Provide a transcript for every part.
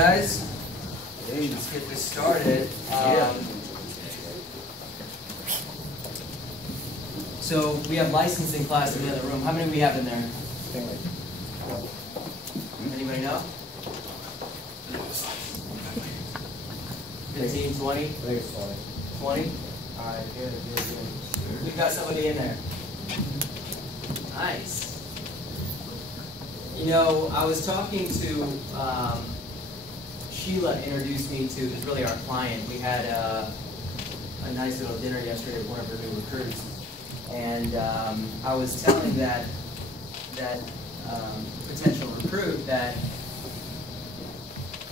guys. Let's get this started. So we have licensing class in the other room. How many do we have in there? Anybody know? 15, 20? I think it's 20. 20? All right, good. We've got somebody in there. Nice. You know, I was talking to Sheila introduced me to, is really our client. We had a nice little dinner yesterday with one of her new recruits. And I was telling that potential recruit that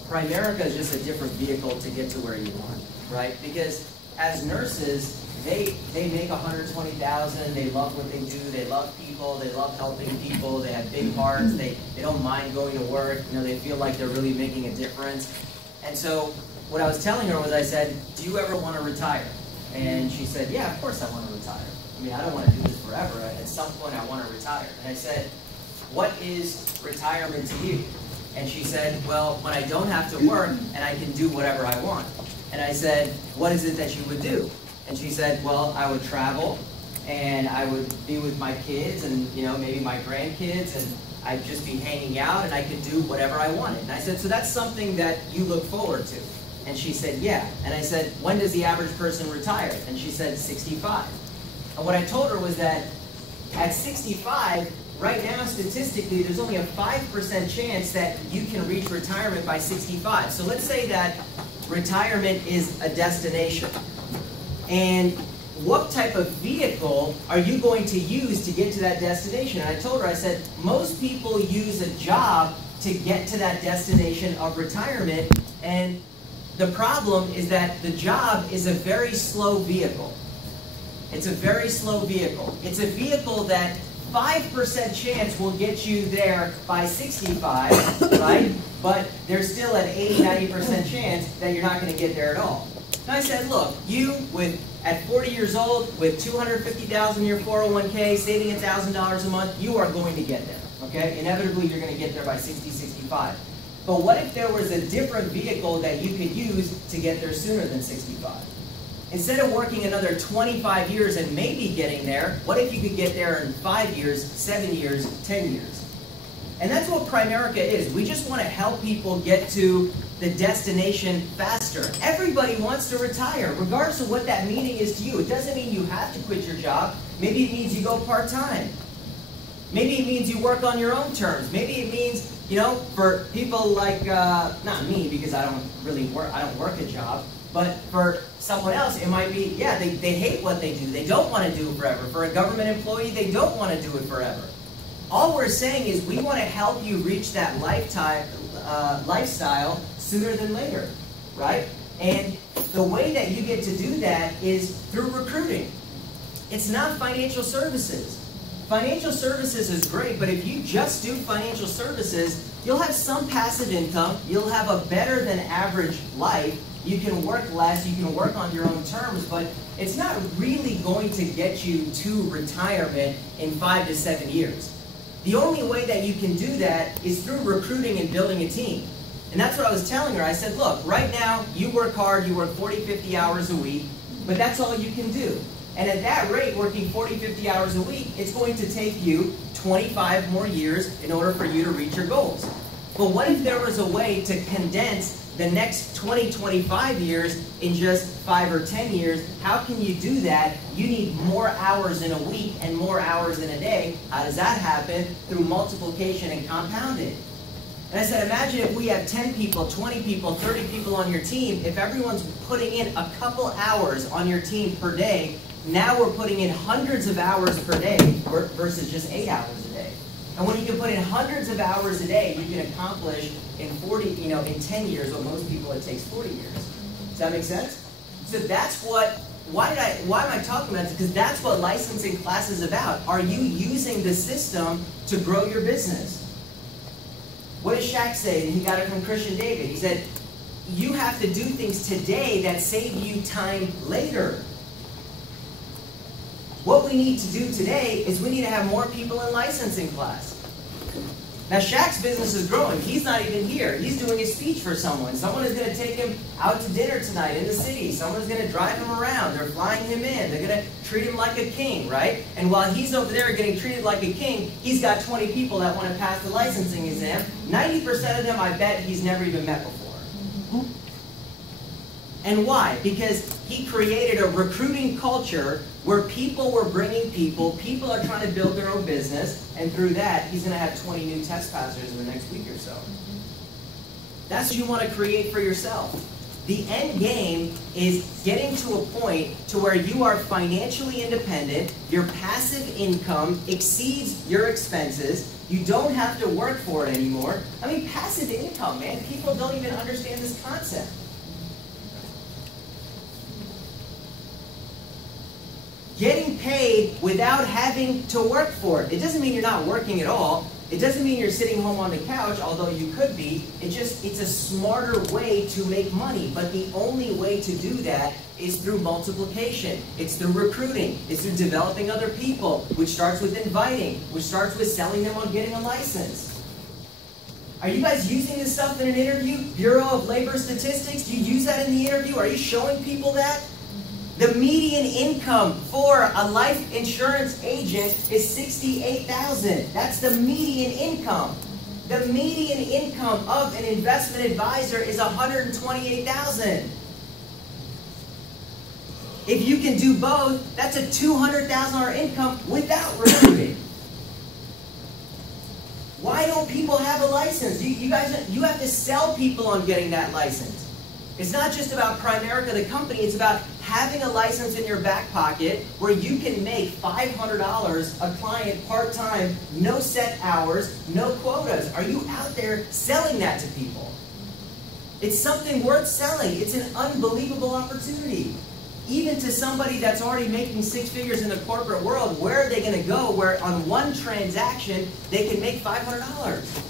Primerica is just a different vehicle to get to where you want, right? Because as nurses, they make $120,000. They love what they do. They love people. They love helping people. They have big hearts. They don't mind going to work. You know, they feel like they're really making a difference. And so what I was telling her was, I said, do you ever want to retire? And she said, yeah, of course I want to retire. I mean, I don't want to do this forever. At some point, I want to retire. And I said, what is retirement to you? And she said, well, when I don't have to work and I can do whatever I want. And I said, what is it that you would do? And she said, well, I would travel and I would be with my kids and, you know, maybe my grandkids, and I'd just be hanging out and I could do whatever I wanted. And I said, so that's something that you look forward to? And she said, yeah. And I said, when does the average person retire? And she said, 65. And what I told her was that at 65, right now, statistically, there's only a 5% chance that you can reach retirement by 65. So let's say that retirement is a destination. And what type of vehicle are you going to use to get to that destination? And I told her, I said, most people use a job to get to that destination of retirement. And the problem is that the job is a very slow vehicle. It's a very slow vehicle. It's a vehicle that 5% chance will get you there by 65, right? But there's still an 80–90% chance that you're not going to get there at all. And I said, look, you at 40 years old with $250,000 in your 401k, saving $1,000 a month, you are going to get there. Okay? Inevitably, you're going to get there by 60, 65. But what if there was a different vehicle that you could use to get there sooner than 65? Instead of working another 25 years and maybe getting there, what if you could get there in 5 years, 7 years, 10 years? And that's what Primerica is. We just want to help people get to the destination faster. Everybody wants to retire, regardless of what that meaning is to you. It doesn't mean you have to quit your job. Maybe it means you go part-time. Maybe it means you work on your own terms. Maybe it means, you know, for people like, not me, because I don't work a job, but for someone else, it might be, yeah, they hate what they do. They don't want to do it forever. For a government employee, they don't want to do it forever. All we're saying is we want to help you reach that lifestyle sooner than later, right? And the way that you get to do that is through recruiting. It's not financial services. Financial services is great, but if you just do financial services, you'll have some passive income, you'll have a better than average life, you can work less, you can work on your own terms, but it's not really going to get you to retirement in 5 to 7 years. The only way that you can do that is through recruiting and building a team. And that's what I was telling her. I said, look, right now, you work hard, you work 40, 50 hours a week, but that's all you can do. And at that rate, working 40, 50 hours a week, it's going to take you 25 more years in order for you to reach your goals. But what if there was a way to condense the next 20, 25 years in just 5 or 10 years? How can you do that? You need more hours in a week and more hours in a day. How does that happen? Through multiplication and compounding. And I said, imagine if we have 10 people, 20 people, 30 people on your team. If everyone's putting in a couple hours on your team per day, now we're putting in hundreds of hours per day versus just 8 hours a day. And when you can put in hundreds of hours a day, you can accomplish in 10 years what most people it takes 40 years. Does that make sense? So that's what, why am I talking about this? Because that's what licensing class is about. Are you using the system to grow your business? What does Shaq say? And he got it from Christian David. He said, you have to do things today that save you time later. What we need to do today is we need to have more people in licensing class. Now Shaq's business is growing. He's not even here. He's doing a speech for someone. Someone is going to take him out to dinner tonight in the city. Someone is going to drive him around. They're flying him in. They're going to treat him like a king, right? And while he's over there getting treated like a king, he's got 20 people that want to pass the licensing exam. 90% of them, I bet, he's never even met before. And why? Because he created a recruiting culture where people were bringing people. People are trying to build their own business, and through that, he's going to have 20 new test passers in the next week or so. That's what you want to create for yourself. The end game is getting to a point to where you are financially independent, your passive income exceeds your expenses, you don't have to work for it anymore. I mean, passive income, man, people don't even understand this concept. Getting paid without having to work for it. It doesn't mean you're not working at all. It doesn't mean you're sitting home on the couch, although you could be. It's a smarter way to make money. But the only way to do that is through multiplication. It's through recruiting. It's through developing other people, which starts with inviting, which starts with selling them on getting a license. Are you guys using this stuff in an interview? Bureau of Labor Statistics, do you use that in the interview? Are you showing people that? The median income for a life insurance agent is $68,000. That's the median income. The median income of an investment advisor is $128,000. If you can do both, that's a $200,000 income without recruiting. Why don't people have a license? You have to sell people on getting that license. It's not just about Primerica, the company. It's about having a license in your back pocket where you can make $500 a client part-time, no set hours, no quotas. Are you out there selling that to people? It's something worth selling. It's an unbelievable opportunity. Even to somebody that's already making six figures in the corporate world, where are they going to go where on one transaction they can make $500?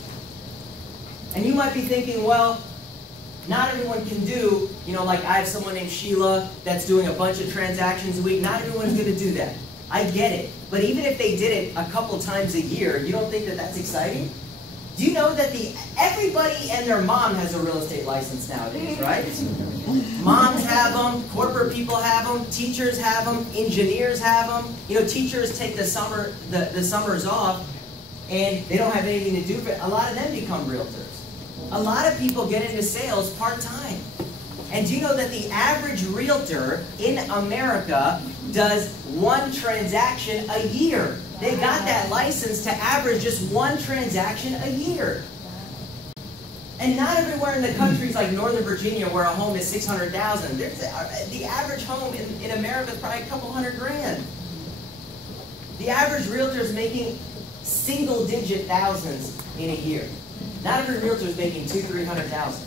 And you might be thinking, well, not everyone can do, like I have someone named Sheila that's doing a bunch of transactions a week. Not everyone's going to do that. I get it. But even if they did it a couple times a year, you don't think that that's exciting? Do you know that everybody and their mom has a real estate license nowadays, right? Moms have them, corporate people have them, teachers have them, engineers have them. Teachers take the summers off and they don't have anything to do, but a lot of them become realtors. A lot of people get into sales part-time. And do you know that the average realtor in America does one transaction a year? They got that license to average just one transaction a year. And not everywhere in the country is like Northern Virginia where a home is $600,000. The average home in America is probably a couple $100,000. The average realtor is making single-digit thousands in a year. Not every realtor is making $200,000-300,000.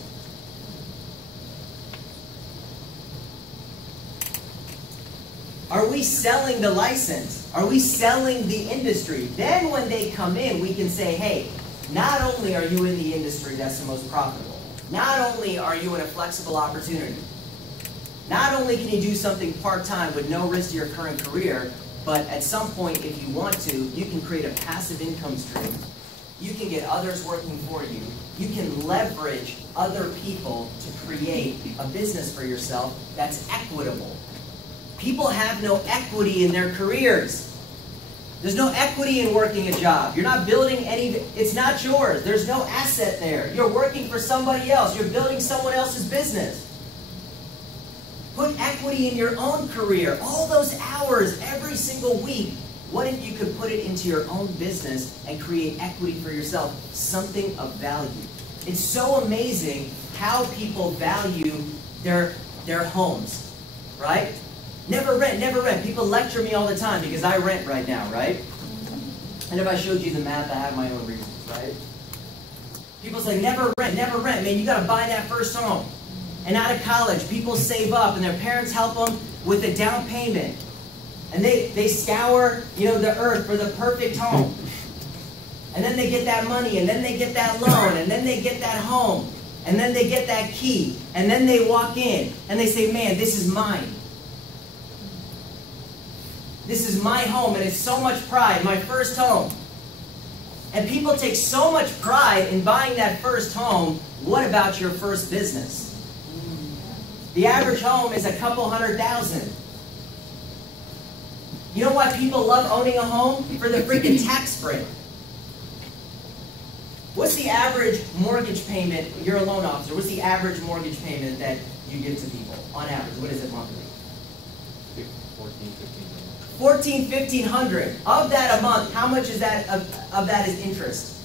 Are we selling the license? Are we selling the industry? Then when they come in, we can say, hey, not only are you in the industry that's the most profitable, not only are you in a flexible opportunity, not only can you do something part-time with no risk to your current career, but at some point, if you want to, you can create a passive income stream. You can get others working for you. You can leverage other people to create a business for yourself that's equitable. People have no equity in their careers. There's no equity in working a job. You're not building it's not yours. There's no asset there. You're working for somebody else. You're building someone else's business. Put equity in your own career. All those hours every single week. What if you could put it into your own business and create equity for yourself? Something of value. It's so amazing how people value their homes, right? Never rent, never rent. People lecture me all the time because I rent right now, right? And if I showed you the math, I have my own reasons, right? People say, never rent, man. You got to buy that first home. And out of college, people save up and their parents help them with a down payment. And they scour, the earth for the perfect home. And then they get that money, and then they get that loan, and then they get that home, and then they get that key, and then they walk in, and they say, man, this is mine. This is my home, and it's so much pride, my first home. And people take so much pride in buying that first home. What about your first business? The average home is a couple $100,000. You know why people love owning a home? For the freaking tax break. What's the average mortgage payment? You're a loan officer. What's the average mortgage payment that you give to people on average? What is it monthly? $1,400, $1,500. $1,400, $1,500. Of that a month, how much is that of that is interest?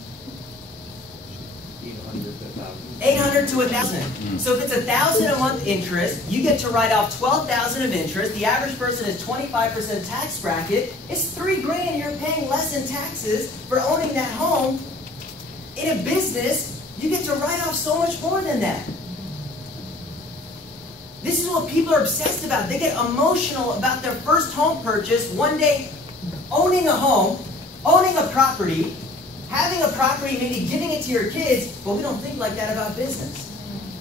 $800 to $1,000. So if it's $1,000 a month interest, you get to write off $12,000 of interest. The average person is 25% tax bracket. It's $3,000 you're paying less in taxes for owning that home. In a business, you get to write off so much more than that. This is what people are obsessed about. They get emotional about their first home purchase. One day, owning a home, owning a property, having a property, maybe giving it to your kids, but we don't think like that about business.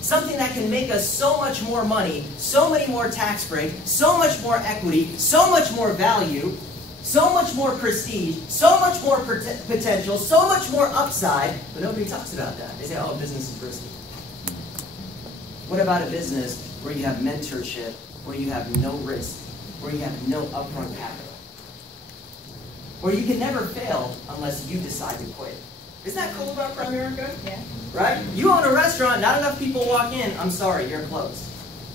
Something that can make us so much more money, so many more tax breaks, so much more equity, so much more value, so much more prestige, so much more potential, so much more upside, but nobody talks about that. They say, oh, business is risky. What about a business where you have mentorship, where you have no risk, where you have no upfront capital? Where you can never fail unless you decide to quit. Isn't that cool about Primerica? Yeah. Right? You own a restaurant, not enough people walk in, I'm sorry, you're closed.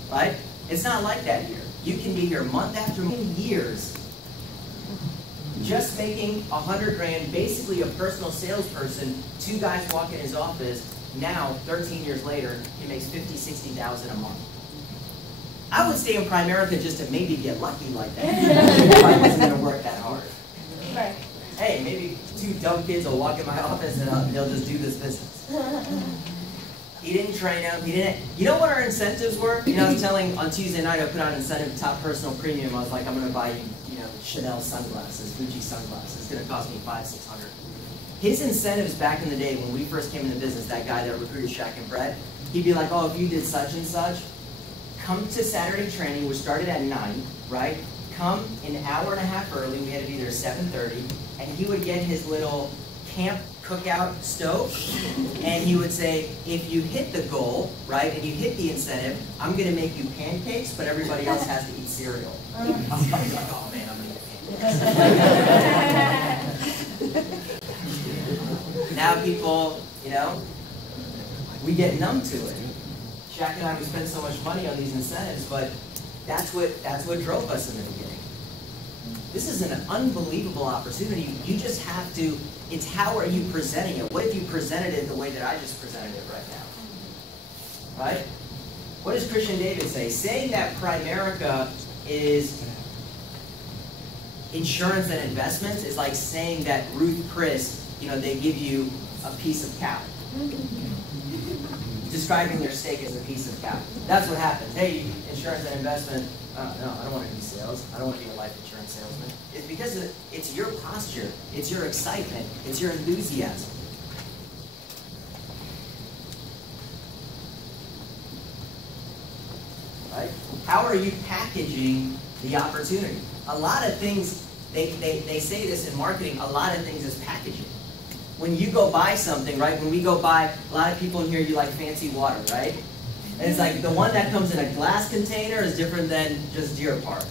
Right? It's not like that here. You can be here month after month, years, just making $100,000, basically a personal salesperson, 2 guys walk in his office. Now, 13 years later, he makes $50,000, $60,000 a month. I would stay in Primerica just to maybe get lucky like that. If I wasn't going to work that hard. Right. Hey, maybe 2 dumb kids will walk in my office and they'll just do this business. He didn't train them. He didn't. You know what our incentives were? You know, I was telling on Tuesday night I put out an incentive top personal premium. I was like, I'm going to buy you, Chanel sunglasses, Gucci sunglasses. It's going to cost me $500, $600. His incentives back in the day when we first came into business, that guy that recruited Shaq and Brett, he'd be like, oh, if you did such and such, come to Saturday training, which started at 9, right? Come an hour and a half early. We had to be there at 7:30, and he would get his little camp cookout stove, and he would say, if you hit the goal, right, and you hit the incentive, I'm going to make you pancakes, but everybody else has to eat cereal. I was like, oh man, I'm going to get pancakes. Now people, we get numb to it. Shaq and I, we spend so much money on these incentives, but that's what drove us in the beginning. This is an unbelievable opportunity. You just have to, it's how are you presenting it? What if you presented it the way that I just presented it right now? Right? What does Christian David say? Saying that Primerica is insurance and investments is like saying that Ruth Chris, they give you a piece of cow. Describing their steak as a piece of cow. That's what happens. Hey, insurance and investment, no, I don't want to do sales. I don't want to be a life insurance salesman. It's because it's your posture. It's your excitement. It's your enthusiasm. Right? How are you packaging the opportunity? A lot of things, they say this in marketing, a lot of things is packaging. When you go buy something, right? When we go buy, a lot of people in here, you like fancy water, right? And it's like the one that comes in a glass container is different than just Deer Park,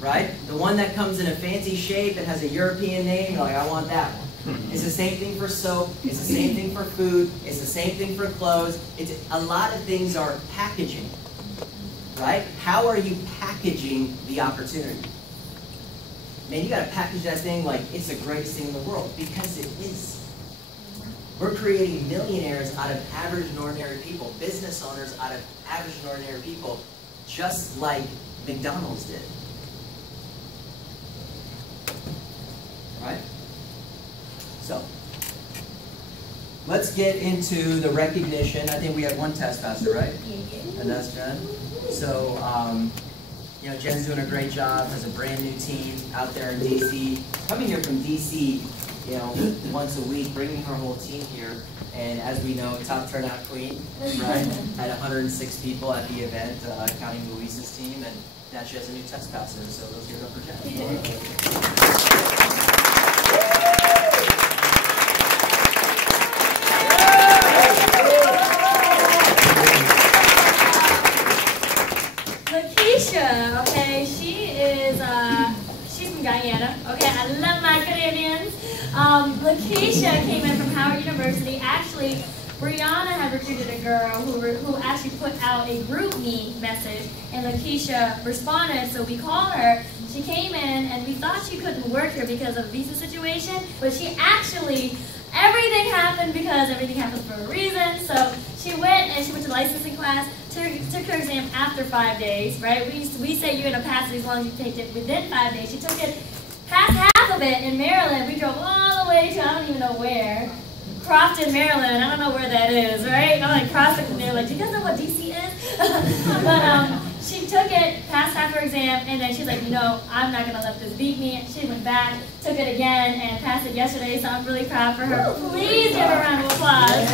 right? The one that comes in a fancy shape and has a European name, you're like, I want that one. It's the same thing for soap. It's the same thing for food. It's the same thing for clothes. A lot of things are packaging, right? How are you packaging the opportunity? Man, you got to package that thing like it's the greatest thing in the world, because it is. We're creating millionaires out of average and ordinary people, business owners out of average and ordinary people, just like McDonald's did. Right? So, let's get into the recognition. I think we have one test, Pastor, right? And that's Jen. So, Jen's doing a great job, has a brand new team out there in DC. Coming here from DC, once a week, bringing her whole team here. And as we know, top turnout queen, right? Had 106 people at the event, counting Louise's team, and now she has a new test passer, so let's give it up for Jen. Lakeisha, okay, she's from Guyana, okay, I love my Caribbeans. Lakeisha came in from Howard University. Actually, Brianna had recruited a girl who actually put out a group me message, and Lakeisha responded, so we called her. She came in, and we thought she couldn't work here because of the visa situation, but she actually, everything happened because everything happens for a reason. So she went to licensing class, took her exam after 5 days, right? We say you're going to pass it as long as you take it within 5 days. She took it, passed half of it in Maryland. We drove all the way to, I don't even know where, Crofton, Maryland. I don't know where that is, right? I'm like, Crofton, they're like, do you guys know what DC is? But she took it, passed half her exam, and then she's like, you know, I'm not going to let this beat me. She went back, took it again, and passed it yesterday, so I'm really proud for her. Please give her a round of applause.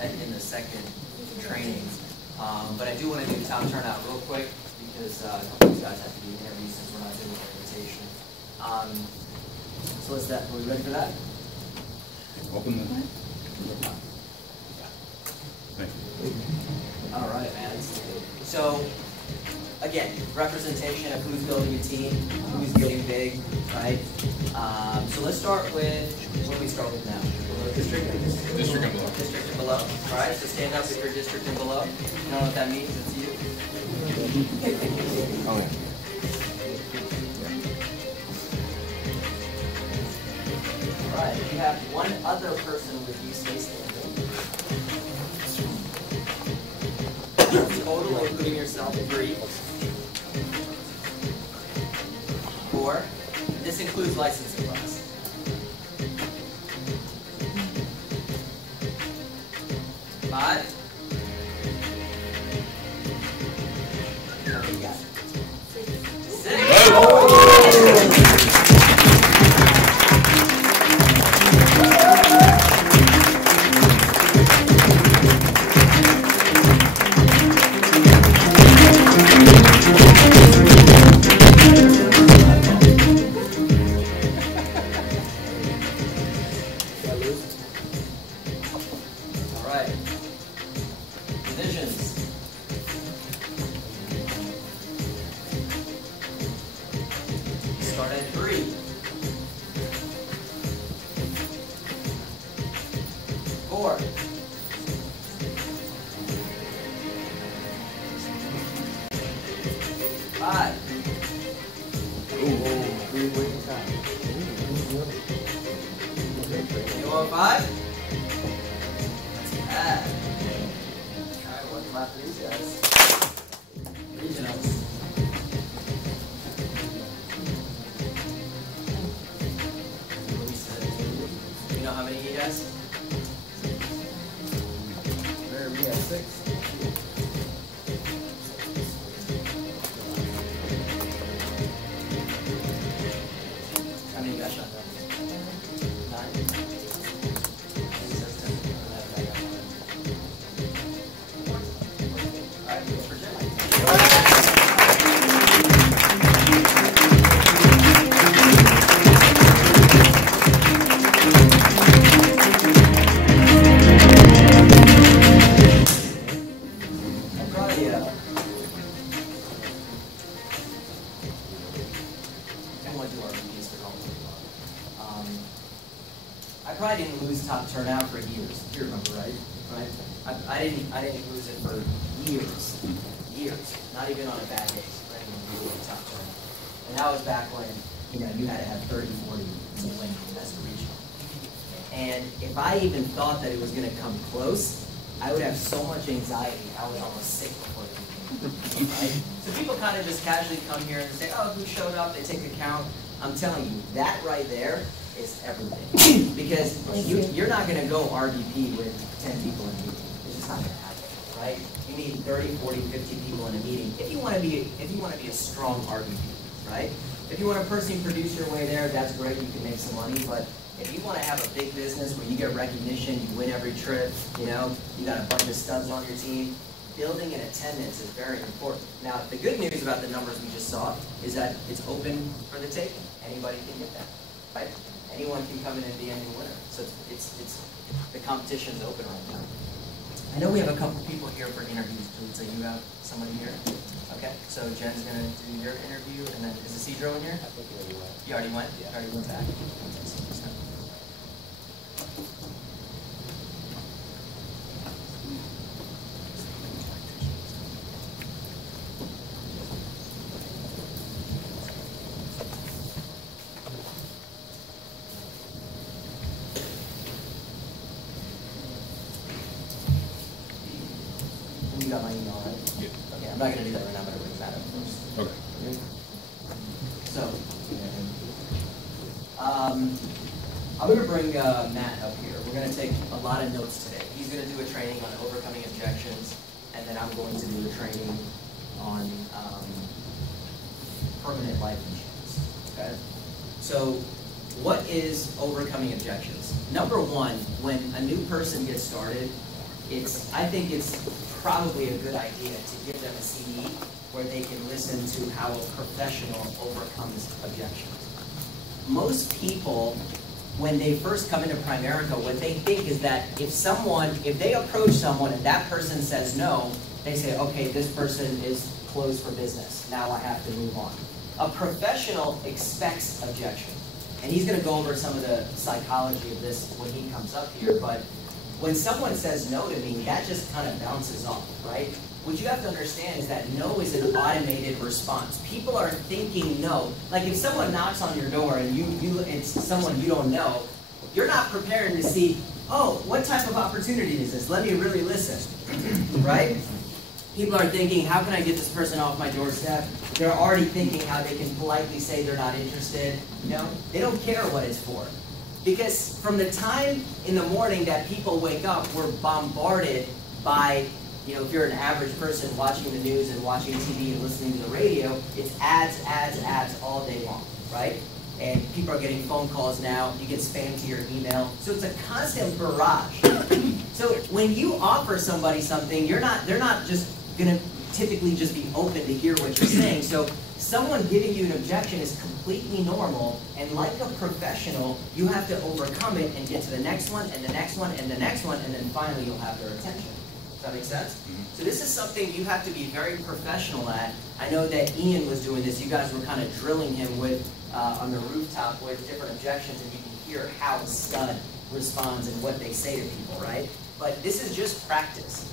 In the second training, but I do want to do top turnout real quick because a couple of these guys have to be interviewed since we're not doing the orientation. So what's that? Are we ready for that? Open the. Thank you. All right, man. So again, representation of who's building a team, who's getting big, right? So let's start with, what do we start with now? District and below. District and below. District and below. All right, so stand up if you're district and below. You know what that means? It's you. Oh, yeah. All right, if you have one other person with you, stay standing. Total, including yourself, 3. 4. This includes licensing class. 5. Okay, you got it. 6. Start at 3. 4. 5. You want 5? That's bad. Alright, what's my 3 guys? Regionals. You know how many he has? There we have 6. How many guys shot that? 9? He says 10. Alright, go for Jim. I probably didn't lose top turnout for years. You remember, right? I didn't lose it for years. Not even on a bad day. I didn't lose top turnout. And that was back when you had to have 30, 40 to win as a regional. And if I even thought that it was going to come close, I would have so much anxiety. I was almost sick before the game. Right? So people kind of just casually come here and say, "Oh, who showed up?" They take account. I'm telling you, that right there is everything. Because you're not going to go RVP with 10 people in the meeting. It's just not going to happen, right? You need 30, 40, 50 people in a meeting. If you want to be a strong RVP, right? If you want to personally produce your way there, that's great. You can make some money. But if you want to have a big business where you get recognition, you win every trip, you know, you got a bunch of studs on your team, building an attendance is very important. Now, the good news about the numbers we just saw is that it's open for the taking. Anybody can get that, right? Anyone can come in and be a new winner. So it's the competition's open right now. I know we have a couple people here for interviews, so you have somebody here? Okay, so Jen's going to do your interview, and then is Isidro in here? I think he already went. You already went? Yeah. Already went back? Okay, so just now. You got my email, right? Yeah. Okay, I'm not going to do that right now, but I'm going to bring that up first. Okay. So, I'm going to bring Matt up here. We're going to take a lot of notes today. He's going to do a training on overcoming objections, and then I'm going to do a training on permanent life insurance. Okay? So, what is overcoming objections? Number one, when a new person gets started, I think it's probably a good idea to give them a CD where they can listen to how a professional overcomes objections. Most people, when they first come into Primerica, what they think is that if they approach someone and that person says no, they say, okay, this person is closed for business. Now I have to move on. A professional expects objection. And he's going to go over some of the psychology of this when he comes up here, but when someone says no to me, that just kind of bounces off, right? What you have to understand is that no is an automated response. People are thinking no. Like if someone knocks on your door and it's someone you don't know, you're not preparing to see, oh, what type of opportunity is this? Let me really listen, right? People are thinking, how can I get this person off my doorstep? They're already thinking how they can politely say they're not interested. You know, they don't care what it's for. Because from the time in the morning that people wake up, we're bombarded by, you know, if you're an average person watching the news and watching TV and listening to the radio, it's ads, ads, ads all day long, right? And people are getting phone calls now. You get spam to your email. So it's a constant barrage. So when you offer somebody something, they're not just going to typically just be open to hear what you're saying. So someone giving you an objection is completely normal, and like a professional, you have to overcome it and get to the next one, and the next one, and the next one, and then finally you'll have their attention. Does that make sense? Mm-hmm. So this is something you have to be very professional at. I know that Ian was doing this. You guys were kind of drilling him with on the rooftop with different objections, and you can hear how a stud responds and what they say to people, right? But this is just practice.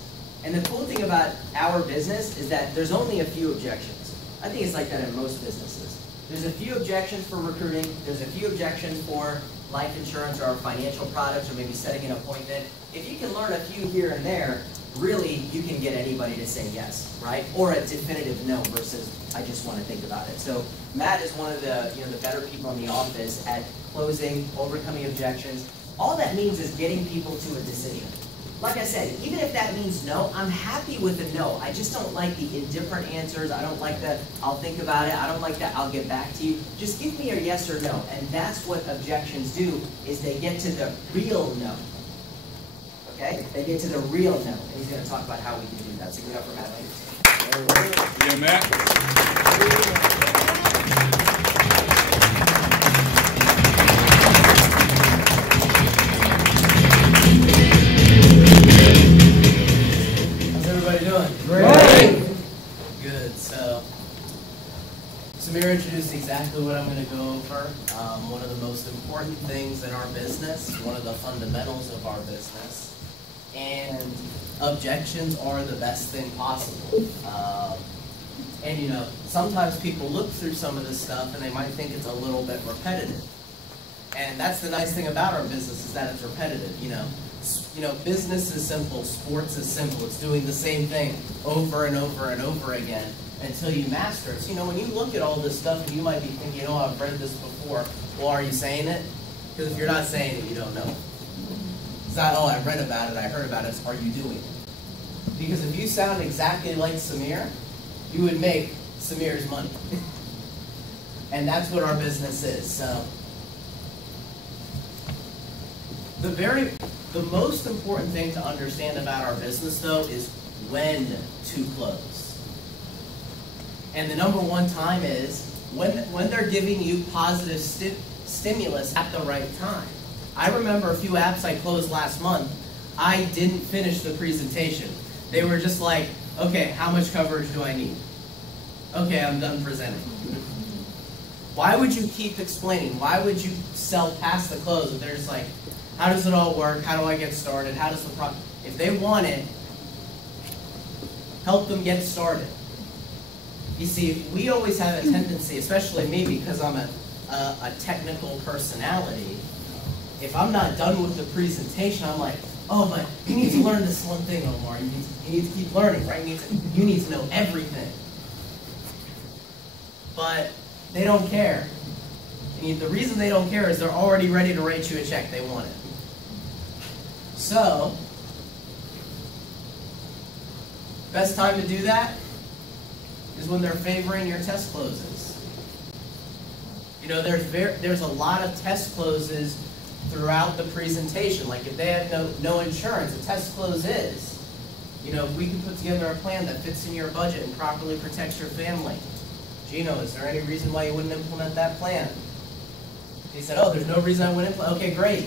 And the cool thing about our business is that there's only a few objections. I think it's like that in most businesses. There's a few objections for recruiting. There's a few objections for life insurance or financial products or maybe setting an appointment. If you can learn a few here and there, really you can get anybody to say yes, right? Or a definitive no versus I just want to think about it. So Matt is one of the better people in the office at closing, overcoming objections. All that means is getting people to a decision. Like I said, even if that means no, I'm happy with a no. I just don't like the indifferent answers. I don't like the, I'll think about it. I don't like that, I'll get back to you. Just give me a yes or no. And that's what objections do, is they get to the real no. Okay? They get to the real no. And he's going to talk about how we can do that. So give it up for Matt later. Yeah, Matt. Great. Good. So Samir introduced exactly what I'm going to go over. One of the most important things in our business, one of the fundamentals of our business, and objections are the best thing possible. And you know, sometimes people look through some of this stuff and they might think it's a little bit repetitive. And that's the nice thing about our business, is that it's repetitive. You know, business is simple, sports is simple. It's doing the same thing over and over and over again until you master it. So, you know, when you look at all this stuff and you might be thinking, you know, I've read this before. Well, are you saying it? Because if you're not saying it, you don't know. It's not, oh, I read about it, I heard about it. It's, are you doing it? Because if you sound exactly like Samir, you would make Samir's money. And that's what our business is. So the most important thing to understand about our business, though, is when to close. And the number one time is when they're giving you positive stimulus at the right time. I remember a few apps I closed last month, I didn't finish the presentation. They were just like, okay, how much coverage do I need? Okay, I'm done presenting. Why would you keep explaining? Why would you sell past the close if they're just like, how does it all work? How do I get started? How does the problem? If they want it, help them get started. You see, we always have a tendency, especially me because I'm a technical personality, if I'm not done with the presentation, I'm like, oh, but you need to learn this one thing, Omar. You need to keep learning, right? You need to know everything. But they don't care. And the reason they don't care is they're already ready to write you a check. They want it. So, best time to do that is when they're favoring your test closes. You know, there's a lot of test closes throughout the presentation. Like if they have no insurance, a test close is, you know, if we can put together a plan that fits in your budget and properly protects your family. Gino, is there any reason why you wouldn't implement that plan? He said, oh, there's no reason I wouldn't implement. Okay, great.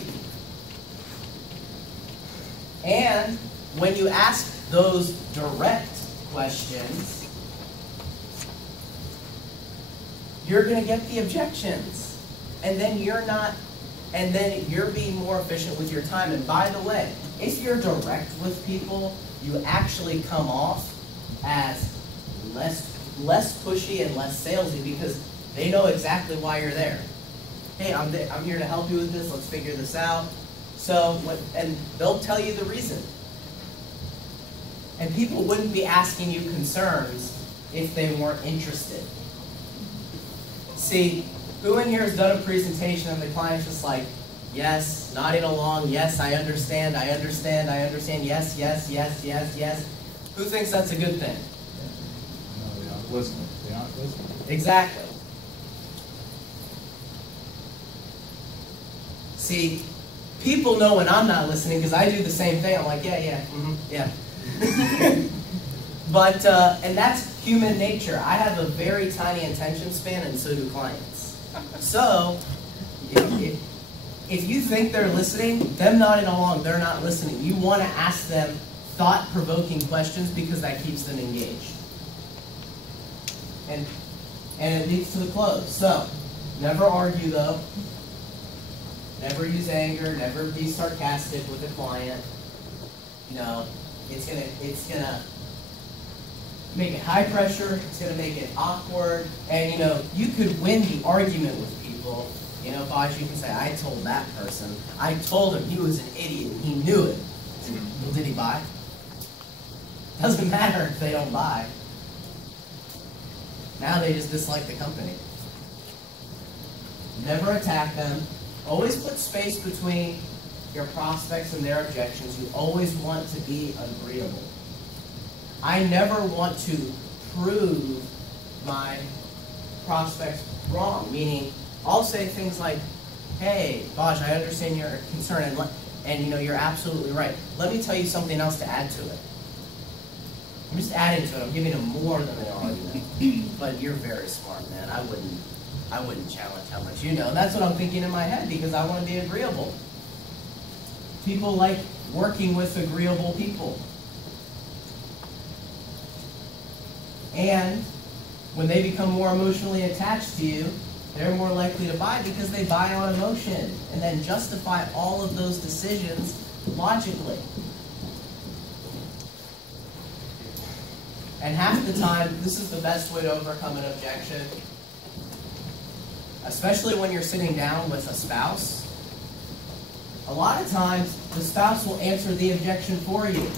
And when you ask those direct questions, you're going to get the objections. And then you're being more efficient with your time. And by the way, if you're direct with people, you actually come off as less pushy and less salesy because they know exactly why you're there. Hey, I'm here to help you with this. Let's figure this out. And they'll tell you the reason. And people wouldn't be asking you concerns if they weren't interested. See, who in here has done a presentation and the client's just like, yes, nodding along, yes, I understand, yes, yes, yes, yes, yes. Who thinks that's a good thing? No, they're not listening. They're not listening. Exactly. See, people know when I'm not listening because I do the same thing. I'm like, yeah. But, and that's human nature. I have a very tiny attention span and so do clients. So, if you think they're listening, them nodding along, they're not listening. You want to ask them thought-provoking questions because that keeps them engaged. And it leads to the close. So, never argue though. Never use anger, never be sarcastic with a client. You know, it's gonna make it high pressure, it's gonna make it awkward, and you know, you could win the argument with people. You know, Bosh, you can say, I told that person, I told him he was an idiot and he knew it. Well, did he buy? Doesn't matter if they don't buy. Now they just dislike the company. Never attack them. Always put space between your prospects and their objections. You always want to be agreeable. I never want to prove my prospects wrong, meaning I'll say things like, hey, Bosh, I understand your concern, and you know, you're absolutely right. Let me tell you something else to add to it. I'm just adding to it. I'm giving them more than they already know. But you're very smart, man. I wouldn't challenge how much you know. And that's what I'm thinking in my head because I want to be agreeable. People like working with agreeable people. And when they become more emotionally attached to you, they're more likely to buy because they buy on emotion and then justify all of those decisions logically. And half the time, this is the best way to overcome an objection, especially when you're sitting down with a spouse. A lot of times, the spouse will answer the objection for you.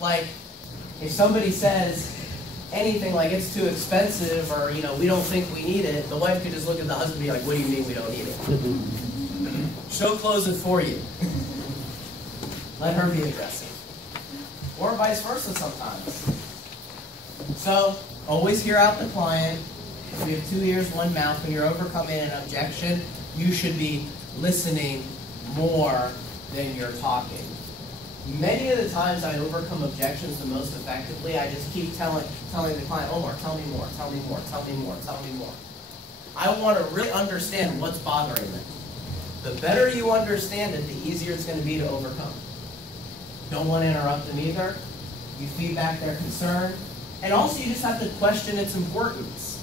Like, if somebody says anything like it's too expensive or, you know, we don't think we need it, the wife could just look at the husband and be like, what do you mean we don't need it? She'll close it for you. Let her be aggressive. Or vice versa sometimes. So, always hear out the client. If we have 2 ears, 1 mouth, when you're overcoming an objection, you should be listening more than you're talking. Many of the times I overcome objections the most effectively, I just keep telling the client, Omar, tell me more, tell me more, tell me more, tell me more. I want to really understand what's bothering them. The better you understand it, the easier it's going to be to overcome. Don't want to interrupt them either. You feedback their concern. And also you just have to question its importance.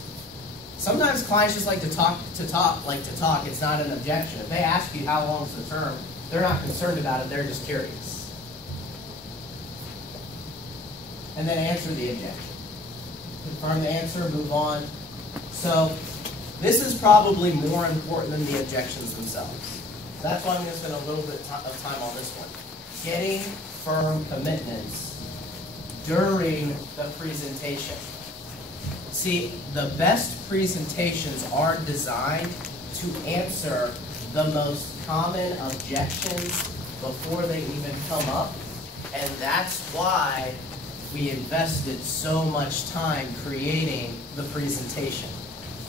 Sometimes clients just like to talk. It's not an objection. If they ask you how long is the term, they're not concerned about it, they're just curious. And then answer the objection. Confirm the answer, move on. So this is probably more important than the objections themselves. That's why I'm going to spend a little bit of time on this one. Getting firm commitments during the presentation. See, the best presentations are designed to answer the most common objections before they even come up, and that's why we invested so much time creating the presentation.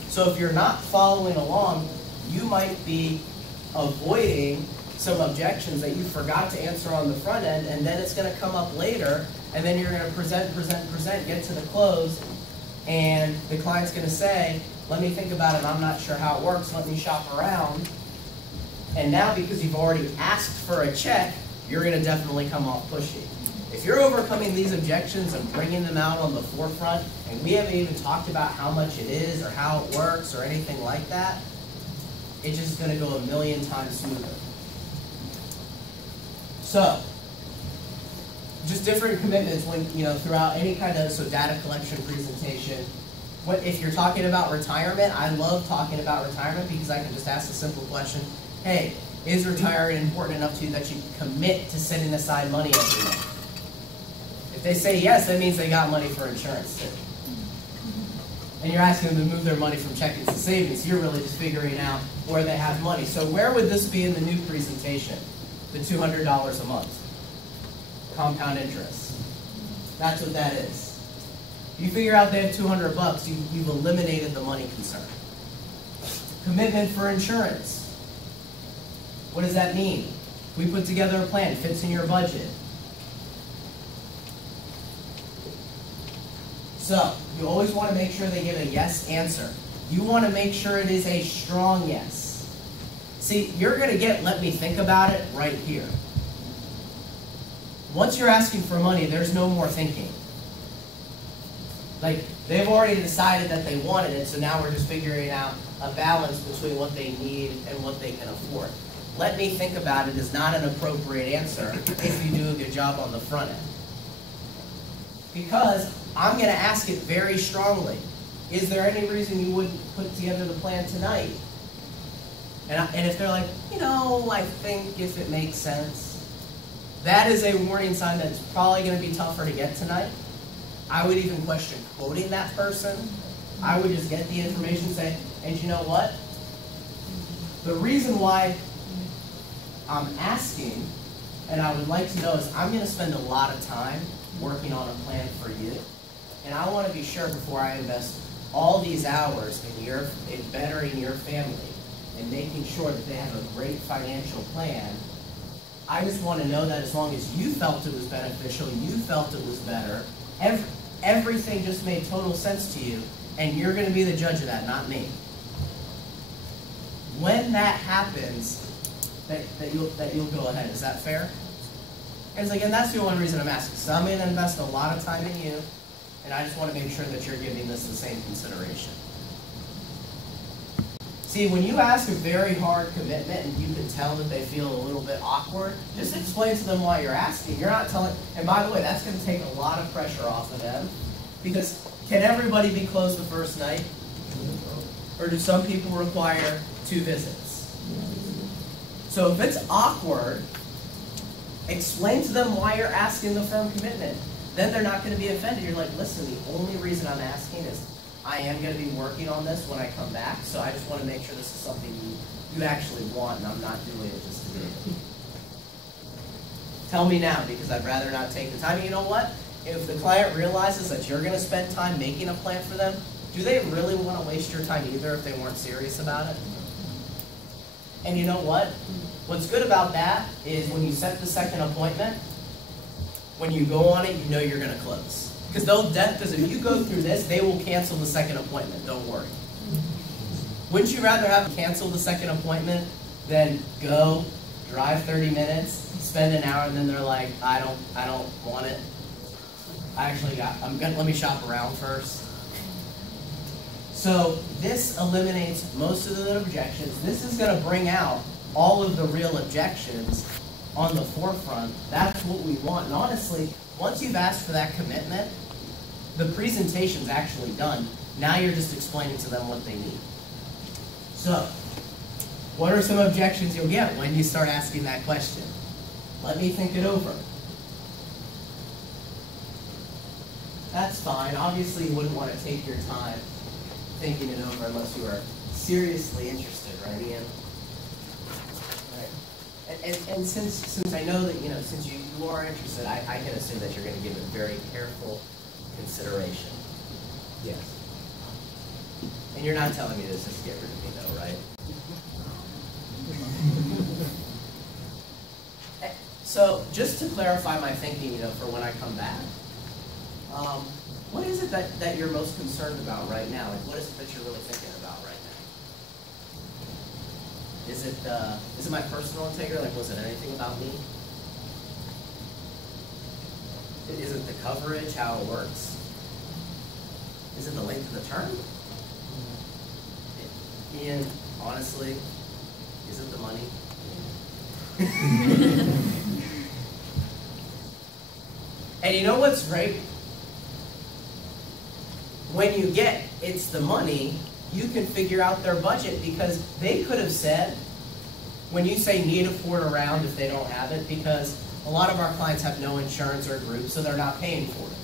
So if you're not following along, you might be avoiding some objections that you forgot to answer on the front end, and then it's going to come up later, and then you're going to present, get to the close, and the client's going to say, let me think about it, I'm not sure how it works, let me shop around. And now because you've already asked for a check, you're going to definitely come off pushy. If you're overcoming these objections and bringing them out on the forefront, and we haven't even talked about how much it is or how it works or anything like that, it's just going to go a million times smoother. So, just different commitments when, throughout any kind of data collection presentation. If you're talking about retirement, I love talking about retirement because I can just ask a simple question. Hey, is retiring important enough to you that you commit to setting aside money every month? If they say yes, that means they got money for insurance too. And you're asking them to move their money from checking to savings. You're really just figuring out where they have money. So where would this be in the new presentation? The $200 a month. Compound interest. That's what that is. You figure out they have $200, you've eliminated the money concern. Commitment for insurance. What does that mean? We put together a plan, fits in your budget. So, you always want to make sure they give a yes answer. You want to make sure it is a strong yes. See, you're going to get let me think about it right here. Once you're asking for money, there's no more thinking. Like, they've already decided that they wanted it, so now we're just figuring out a balance between what they need and what they can afford. Let me think about it is not an appropriate answer if you do a good job on the front end. Because I'm going to ask it very strongly. Is there any reason you wouldn't put together the plan tonight? And if they're like, I think if it makes sense, that is a warning sign that it's probably going to be tougher to get tonight. I would even question quoting that person. I would just get the information, say, and you know what? The reason why I'm asking, and I would like to know, is I'm going to spend a lot of time working on a plan for you. And I want to be sure before I invest all these hours in bettering your family and making sure that they have a great financial plan, I just want to know that as long as you felt it was beneficial, you felt it was better, everything just made total sense to you, and you're going to be the judge of that, not me. When that happens, that you'll go ahead. Is that fair? And again, that's the only reason I'm asking. So I'm going to invest a lot of time in you, and I just want to make sure that you're giving this the same consideration. See, when you ask a very hard commitment and you can tell that they feel a little bit awkward, just explain to them why you're asking. You're not telling, and by the way, that's going to take a lot of pressure off of them, because can everybody be closed the first night? Or do some people require 2 visits? So if it's awkward, explain to them why you're asking the firm commitment. Then they're not going to be offended. You're like, listen, the only reason I'm asking is I am going to be working on this when I come back, so I just want to make sure this is something you actually want, and I'm not doing it just to do it. Tell me now, because I'd rather not take the time. You know what? If the client realizes that you're going to spend time making a plan for them, do they really want to waste your time either if they weren't serious about it? And you know what? What's good about that is when you set the second appointment, when you go on it, you know you're going to close. Because if you go through this, they will cancel the second appointment. Don't worry. Wouldn't you rather have them cancel the second appointment than go, drive 30 minutes, spend an hour, and then they're like, I don't want it. Let me shop around first. So this eliminates most of the objections. This is going to bring out all of the real objections on the forefront. That's what we want. And honestly, once you've asked for that commitment, the presentation's actually done. Now you're just explaining to them what they need. So, what are some objections you'll get when you start asking that question? Let me think it over. That's fine. Obviously, you wouldn't want to take your time thinking it over unless you are seriously interested, right, Ian? Right. And since I know that, since you are interested, I can assume that you're going to give it very careful consideration. Yes. And you're not telling me this just to get rid of me, though, right? So, just to clarify my thinking, for when I come back, what is it that you're most concerned about right now? Like, what is it that you're really thinking about right now? Is it my personal integrity? Like, was it anything about me? Is it the coverage, how it works? Is it the length of the term? Ian, honestly, is it the money? And you know what's great? When you get it's the money, you can figure out their budget, because they could have said, when you say need a Ford around if they don't have it, because a lot of our clients have no insurance or group, so they're not paying for it.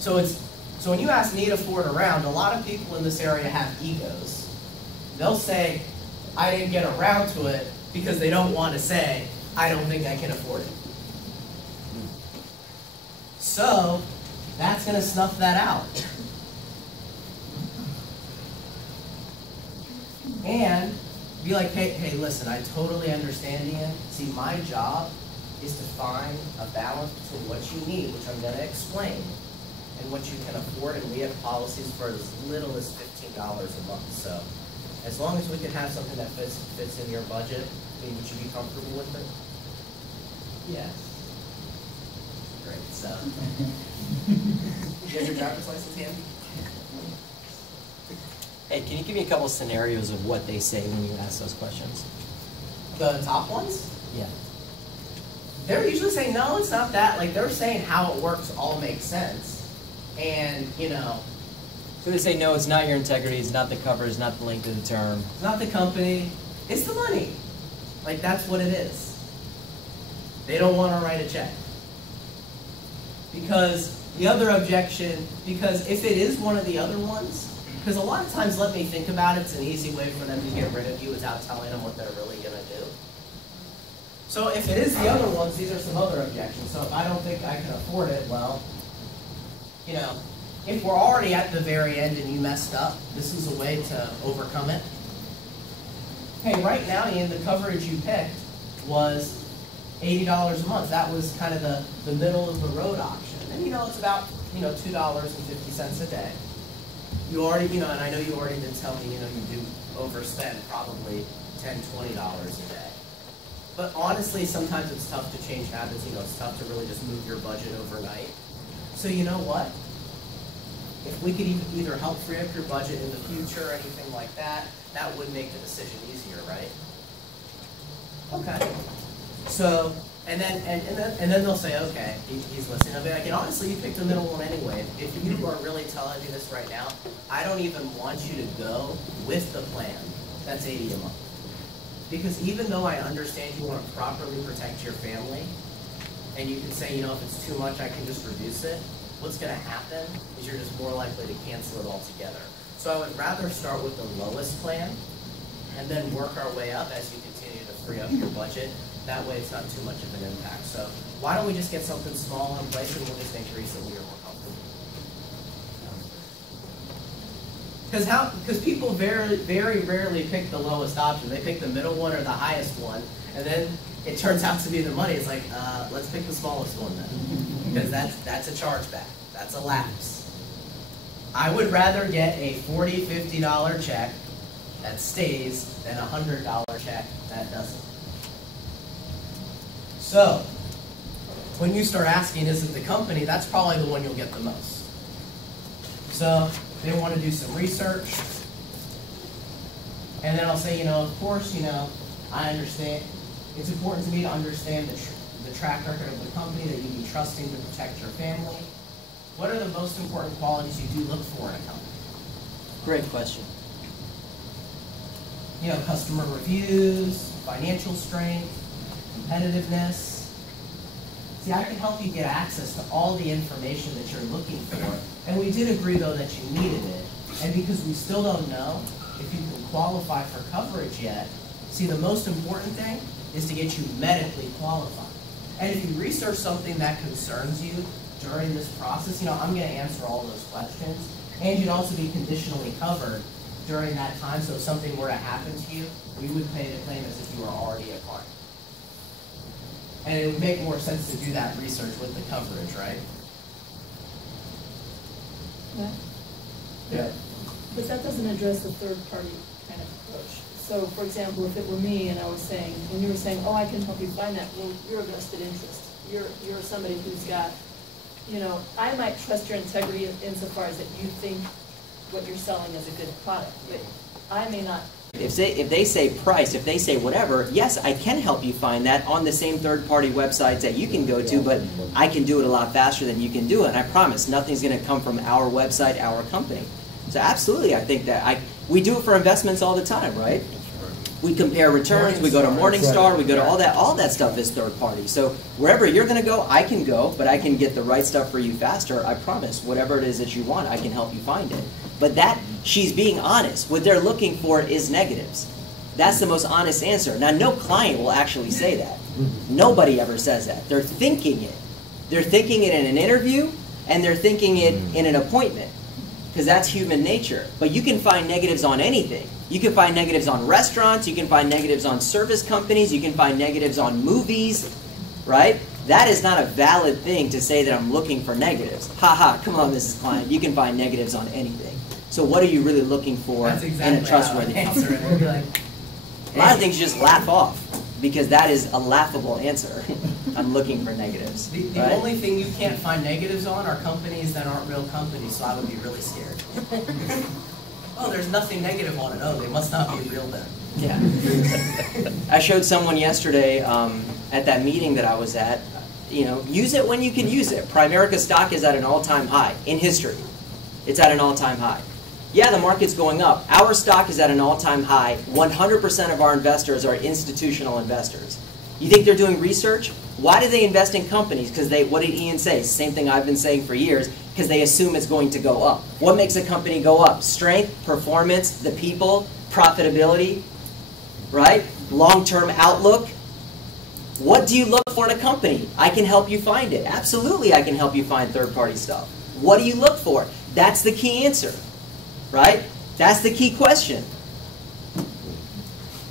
So when you ask need a Ford around, a lot of people in this area have egos. They'll say, I didn't get around to it, because they don't want to say, I don't think I can afford it. So that's going to snuff that out. And be like, hey, listen, I totally understand, Ian. See, my job is to find a balance between what you need, which I'm going to explain, and what you can afford. And we have policies for as little as $15 a month. So as long as we can have something that fits in your budget, would you be comfortable with it? Yes. Great. So, you have your driver's license handy? Hey, can you give me a couple scenarios of what they say when you ask those questions? The top ones? Yeah. They're usually saying, no, it's not that. Like, they're saying how it works all makes sense. And, So they say, no, it's not your integrity, it's not the coverage, it's not the length of the term. It's not the company, it's the money. Like, that's what it is. They don't want to write a check. Because the other objection, because if it is one of the other ones, because a lot of times, let me think about it, it's an easy way for them to get rid of you without telling them what they're really going to do. So if it is the other ones, these are some other objections. So if I don't think I can afford it, well, if we're already at the very end and you messed up, this is a way to overcome it. Hey, right now, Ian, the coverage you picked was $80 a month. That was kind of the middle of the road option. And it's about $2.50 a day. You already, and I know you already did tell me, you do overspend probably $10, $20 a day. But honestly, sometimes it's tough to change habits. It's tough to really just move your budget overnight. So you know what? If we could either help free up your budget in the future or anything like that, that would make the decision easier, right? Okay. So, and then they'll say, okay, he's listening. I'll be like, and honestly, you picked the middle one anyway. If you are really telling me this right now, I don't even want you to go with the plan that's $80 a month. Because even though I understand you want to properly protect your family, and you can say, if it's too much, I can just reduce it, what's going to happen is you're just more likely to cancel it altogether. So I would rather start with the lowest plan and then work our way up as you continue to free up your budget. That way it's not too much of an impact. So why don't we just get something small in place and we'll just increase it when you're more comfortable. Because people very rarely pick the lowest option. They pick the middle one or the highest one, and then it turns out to be their money. It's like, let's pick the smallest one then, because that's a chargeback. That's a lapse. I would rather get a $40, $50 check that stays than a $100 check that doesn't. So, when you start asking, is it the company, that's probably the one you'll get the most. So, they want to do some research. And then I'll say, of course, I understand. It's important to me to understand the track record of the company, that you'd be trusting to protect your family. What are the most important qualities you do look for in a company? Great question. Customer reviews, financial strength, competitiveness. See, I can help you get access to all the information that you're looking for. And we did agree, though, that you needed it. And because we still don't know if you can qualify for coverage yet, see, the most important thing is to get you medically qualified. And if you research something that concerns you during this process, I'm going to answer all those questions. And you'd also be conditionally covered during that time. So if something were to happen to you, we would pay the claim as if you were already a client. And it would make more sense to do that research with the coverage, right? Yeah. But that doesn't address the third-party kind of approach. So, for example, if it were me and I was saying, when you were saying, oh, I can help you find that, well, you're a vested interest. You're somebody who's got, I might trust your integrity insofar as that you think what you're selling is a good product, but I may not. If they say price, if they say whatever, yes, I can help you find that on the same third-party websites that you can go to, but I can do it a lot faster than you can do it, and I promise nothing's going to come from our website, our company. So absolutely, I think that we do it for investments all the time, right? We compare returns, we go to Morningstar, we go to all that stuff is third-party. So wherever you're going to go, I can go, but I can get the right stuff for you faster, I promise. Whatever it is that you want, I can help you find it. But she's being honest. What they're looking for is negatives. That's the most honest answer. Now, no client will actually say that. Nobody ever says that. They're thinking it. They're thinking it in an interview, and they're thinking it in an appointment, because that's human nature. But you can find negatives on anything. You can find negatives on restaurants. You can find negatives on service companies. You can find negatives on movies, right? That is not a valid thing to say that I'm looking for negatives. Ha ha, come on, Mrs. Klein. You can find negatives on anything. So what are you really looking for in a trustworthy company? A lot of things you just laugh off, because that is a laughable answer. I'm looking for negatives. The right? only thing you can't find negatives on are companies that aren't real companies, so I would be really scared. Oh, there's nothing negative on it. Oh, they must not be real then. Yeah. I showed someone yesterday at that meeting that I was at, use it when you can use it. Primerica stock is at an all-time high in history. It's at an all-time high. Yeah, the market's going up. Our stock is at an all-time high. 100% of our investors are institutional investors. You think they're doing research? Why do they invest in companies? Because what did Ian say? Same thing I've been saying for years, because they assume it's going to go up. What makes a company go up? Strength, performance, the people, profitability, right? Long-term outlook. What do you look for in a company? I can help you find it. Absolutely, I can help you find third-party stuff. What do you look for? That's the key answer, right? That's the key question.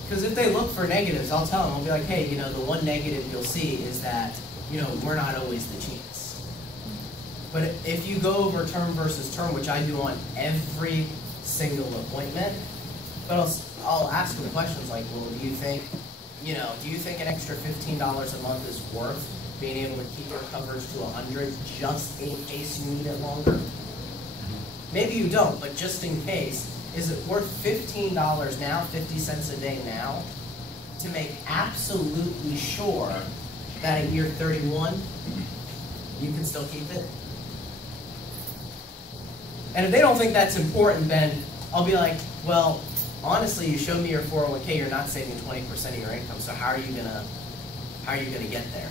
Because if they look for negatives, I'll tell them, I'll be like, hey, the one negative you'll see is that, we're not always the cheapest. But if you go over term versus term, which I do on every single appointment, but I'll ask them questions like, well, do you think an extra $15 a month is worth being able to keep your coverage to 100 just in case you need it longer? Maybe you don't, but just in case, is it worth $15 now, 50 cents a day now, to make absolutely sure that at year 31, you can still keep it? And if they don't think that's important, then I'll be like, well, honestly, you showed me your 401k, you're not saving 20% of your income, so how are you gonna get there?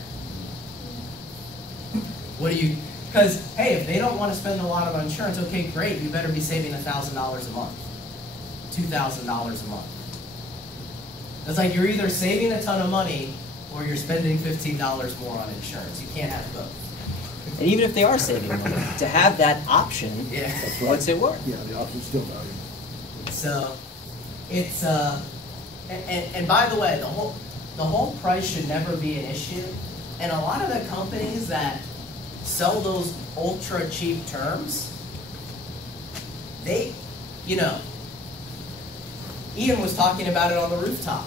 Because, hey, if they don't want to spend a lot on insurance, okay, great, you better be saving $1,000 a month, $2,000 a month. It's like you're either saving a ton of money or you're spending $15 more on insurance. You can't have both. And even if they are saving money, to have that option, Yeah. what's it worth? Yeah, the option's still valuable. So it's and by the way, the whole price should never be an issue. And a lot of the companies that sell those ultra cheap terms, they, you know, Ian was talking about it on the rooftop.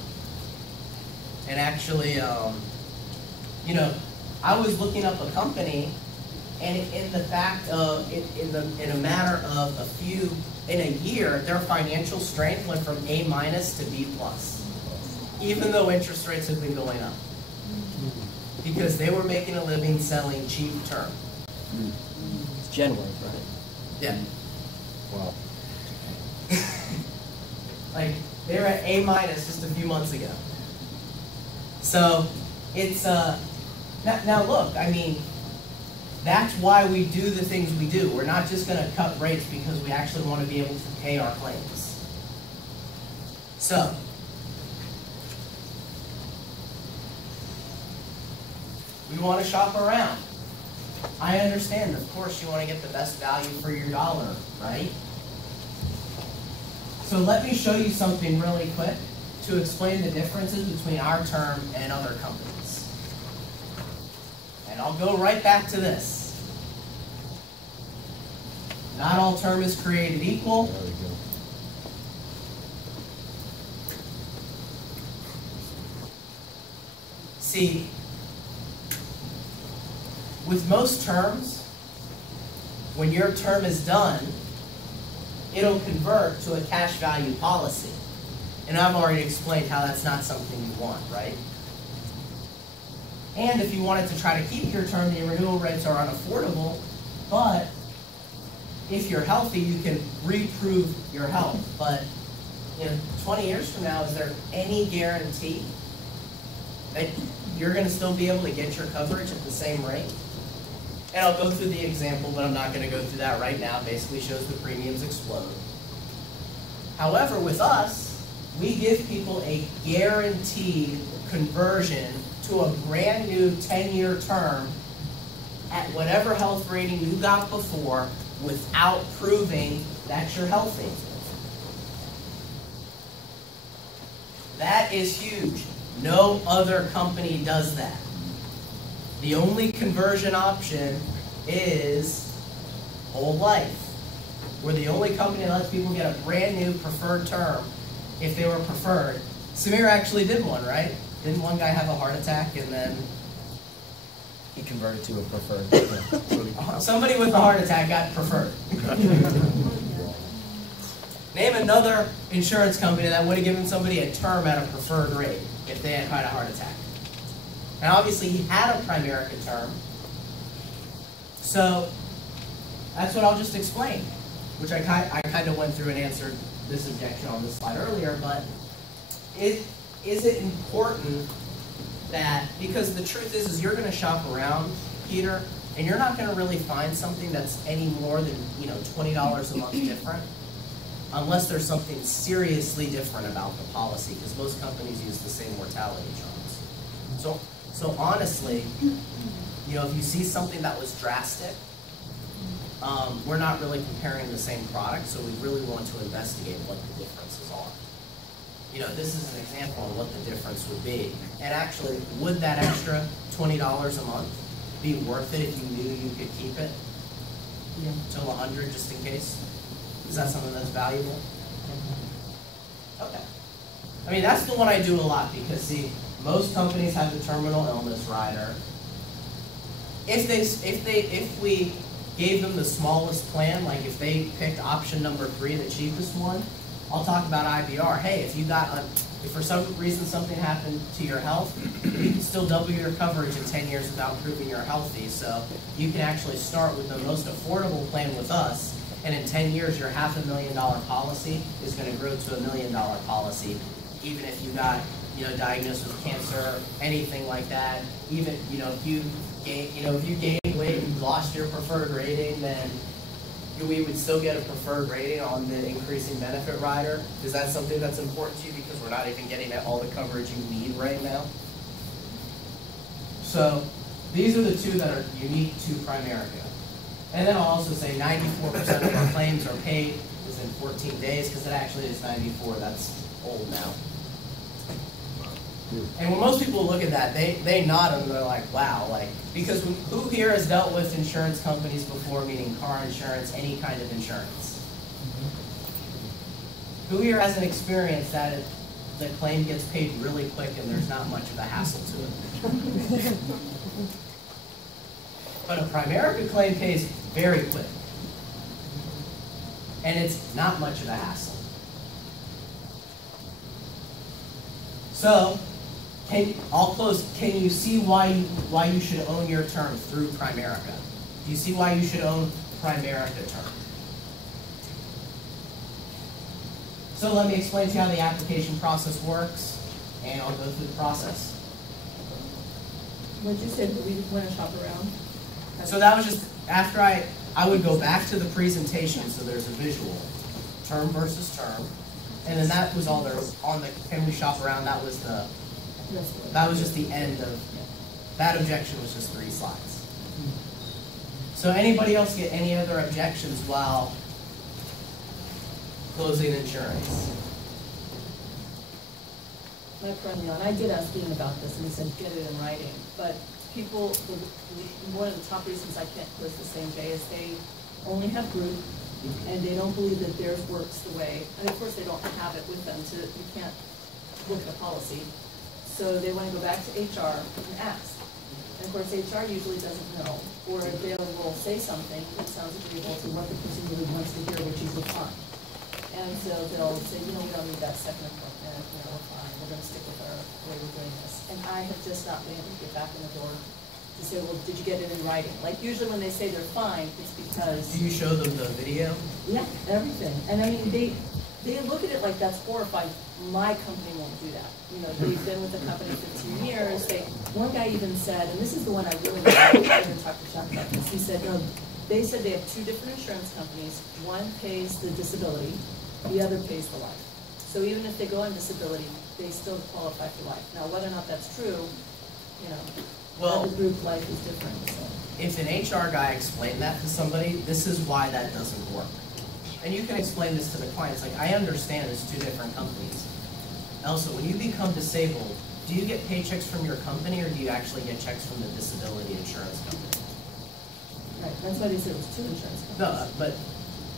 And actually, you know, I was looking up a company, and in the fact of in a matter of in a year, their financial strength went from A- to B+, even though interest rates have been going up, because they were making a living selling cheap term. It's Genworth, right? Yeah. Wow. Like, they were at A- just a few months ago. So it's now look, I mean, that's why we do the things we do. We're not just going to cut rates because we actually want to be able to pay our claims. So we want to shop around. I understand, of course, you want to get the best value for your dollar, right? So let me show you something really quick to explain the differences between our term and other companies. And I'll go right back to this. Not all term is created equal. There we go. See, with most terms, when your term is done, it'll convert to a cash value policy. And I've already explained how that's not something you want, right? And if you wanted to try to keep your term, the renewal rates are unaffordable, but if you're healthy, you can reprove your health. But 20 years from now, is there any guarantee that you're going to still be able to get your coverage at the same rate? And I'll go through the example, but I'm not going to go through that right now. Basically shows the premiums explode. However, with us, we give people a guaranteed conversion to a brand new 10-year term at whatever health rating you got before without proving that you're healthy. That is huge. No other company does that. The only conversion option is whole life. We're the only company that lets people get a brand new preferred term if they were preferred. Samir actually did one, right? Didn't one guy have a heart attack and then He converted to a preferred. somebody with a heart attack got preferred? Name another insurance company that would have given somebody a term at a preferred rate if they had had a heart attack. And obviously he had a Primerica term. So that's what I'll just explain, which I kind of went through and answered this objection on this slide earlier, but is it important that, because the truth is you're going to shop around, Peter, and you're not going to really find something that's any more than $20 a month different, unless there's something seriously different about the policy, because most companies use the same mortality charts. So honestly, if you see something that was drastic, we're not really comparing the same product, so we really want to investigate what the differences are. This is an example of what the difference would be. And actually, would that extra $20 a month be worth it if you knew you could keep it till 100 just in case? Is that something that's valuable? Okay. I mean, that's the one I do a lot because, see, most companies have the terminal illness rider. If we gave them the smallest plan, like if they picked option number 3, the cheapest one, I'll talk about IBR. Hey, if for some reason something happened to your health, you can still double your coverage in 10 years without proving you're healthy. So you can actually start with the most affordable plan with us, and in 10 years, your $500,000 policy is going to grow to $1 million policy, even if you got diagnosed with cancer, anything like that. Even if you gained weight and lost your preferred rating, then we would still get a preferred rating on the increasing benefit rider. Is that something that's important to you because we're not even getting all the coverage you need right now? So these are the two that are unique to Primerica. And then I'll also say 94% of our claims are paid within 14 days, because it actually is 94. That's old now. And when most people look at that, they nod and they're like, wow, like, because who here has dealt with insurance companies before, meaning car insurance, any kind of insurance? Who here hasn't experienced that the claim gets paid really quick and there's not much of a hassle to it? But a Primerica claim pays very quick. And it's not much of a hassle. So, I'll close. Can you see why you should own your term through Primerica? Do you see why you should own Primerica term? So let me explain to you how the application process works, and I'll go through the process. What you said, we want to shop around? So that was just after I would go back to the presentation, so there's a visual, term versus term, and then that was all there on the can we shop around. That was just the end of that objection. Was just 3 slides. So anybody else get any other objections while closing insurance? My friend Leon, I did ask Ian about this, and he said get it in writing. But people, one of the top reasons I can't close the same day is they only have group, and they don't believe that theirs works the way. And of course, they don't have it with them. You can't look at a policy. So they want to go back to HR and ask. And of course, HR usually doesn't know, or they will say something that sounds agreeable to what the person really wants to hear, which is we're fine. And so they'll say, we don't need that second appointment, we're fine, we're going to stick with our way we're doing this. And I have just not been able to get back in the door to say, well, did you get it in writing? Like usually when they say they're fine, it's because... Do you show them the video? Yeah, everything. And I mean, they look at it like that's horrifying. My company won't do that. They've been with the company 15 years. One guy even said, and this is the one I really like, I didn't talk to Sean about this. He said, they said they have 2 different insurance companies. One pays the disability, the other pays the life. So even if they go on disability, they still qualify for life. Now, whether or not that's true, well, the group life is different. So. If an HR guy explained that to somebody, this is why that doesn't work. And you can explain this to the clients. Like, I understand it's 2 different companies. Also, when you become disabled, do you get paychecks from your company, or do you actually get checks from the disability insurance company? Right, that's why they said it was 2 insurance companies. No, but...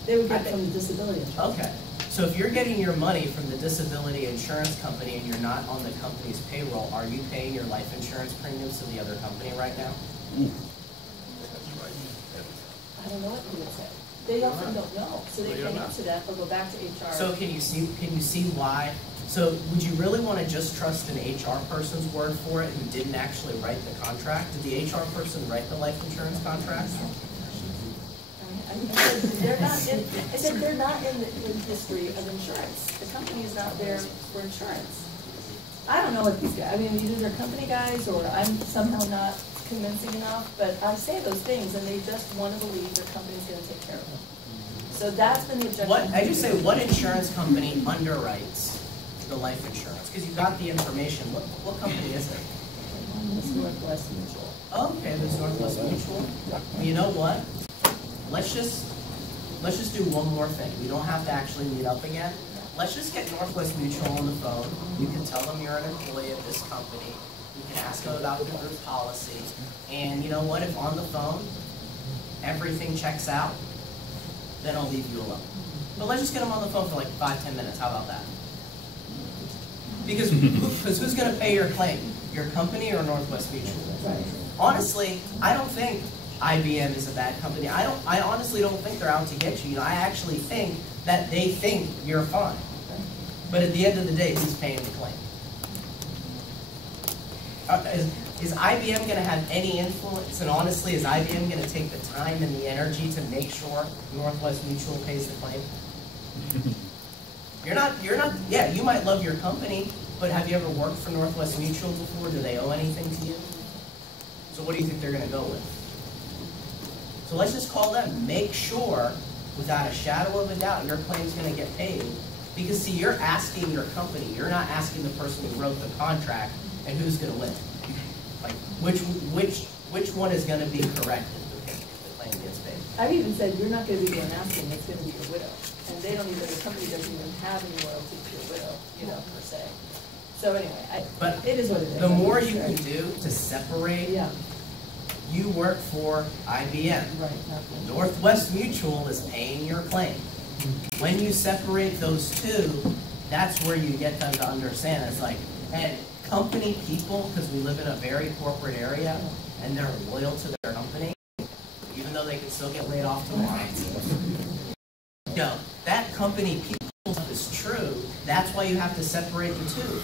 They would get from the disability insurance. Okay. So if you're getting your money from the disability insurance company and you're not on the company's payroll, are you paying your life insurance premiums to the other company right now? I don't know what you would say. They often don't know, so they can't answer that. They'll go back to HR. So can you see why? So would you really want to just trust an HR person's word for it who didn't actually write the contract? Did the HR person write the life insurance contract? I said they're not in the history of insurance. The company is not there for insurance. I don't know what these guys, either they're company guys or I'm somehow not convincing enough, but I say those things and they just want to believe their company's going to take care of them. So that's been the objection. I just say, what insurance company underwrites the life insurance? Because you got the information. What company is it? It's Northwest Mutual. Okay, there's Northwest Mutual. Well, you know what? Let's just do one more thing. We don't have to actually meet up again. Let's just get Northwest Mutual on the phone. You can tell them you're an employee of this company. You can ask them about the group policy. And you know what? If on the phone everything checks out, then I'll leave you alone. But let's just get them on the phone for like 5-10 minutes. How about that? Because who's going to pay your claim? Your company or Northwest Mutual? Right. Honestly, I don't think IBM is a bad company. I honestly don't think they're out to get you. I actually think that they think you're fine. But at the end of the day, who's paying the claim? Is IBM going to have any influence? And honestly, is IBM going to take the time and the energy to make sure Northwest Mutual pays the claim? Yeah, you might love your company, but have you ever worked for Northwest Mutual before? Do they owe anything to you? So what do you think they're going to go with? So let's just call them. Make sure, without a shadow of a doubt, your claim's going to get paid. Because, see, you're asking your company. You're not asking the person who wrote the contract and who's going to win. Like, which one is gonna be corrected if the claim gets paid? I've even said, you're not gonna be the one asking, it's gonna be your widow. And they don't even, the company doesn't even have any loyalty to your widow, per se. So anyway, But it is what it is. the more you can do to separate, Yeah, you work for IBM. right, nothing. Northwest Mutual is paying your claim. When you separate those two, that's where you get them to understand. It's like, and company people, because we live in a very corporate area, and they're loyal to their company, even though they can still get laid off tomorrow. No, that company people stuff is true. That's why you have to separate the two.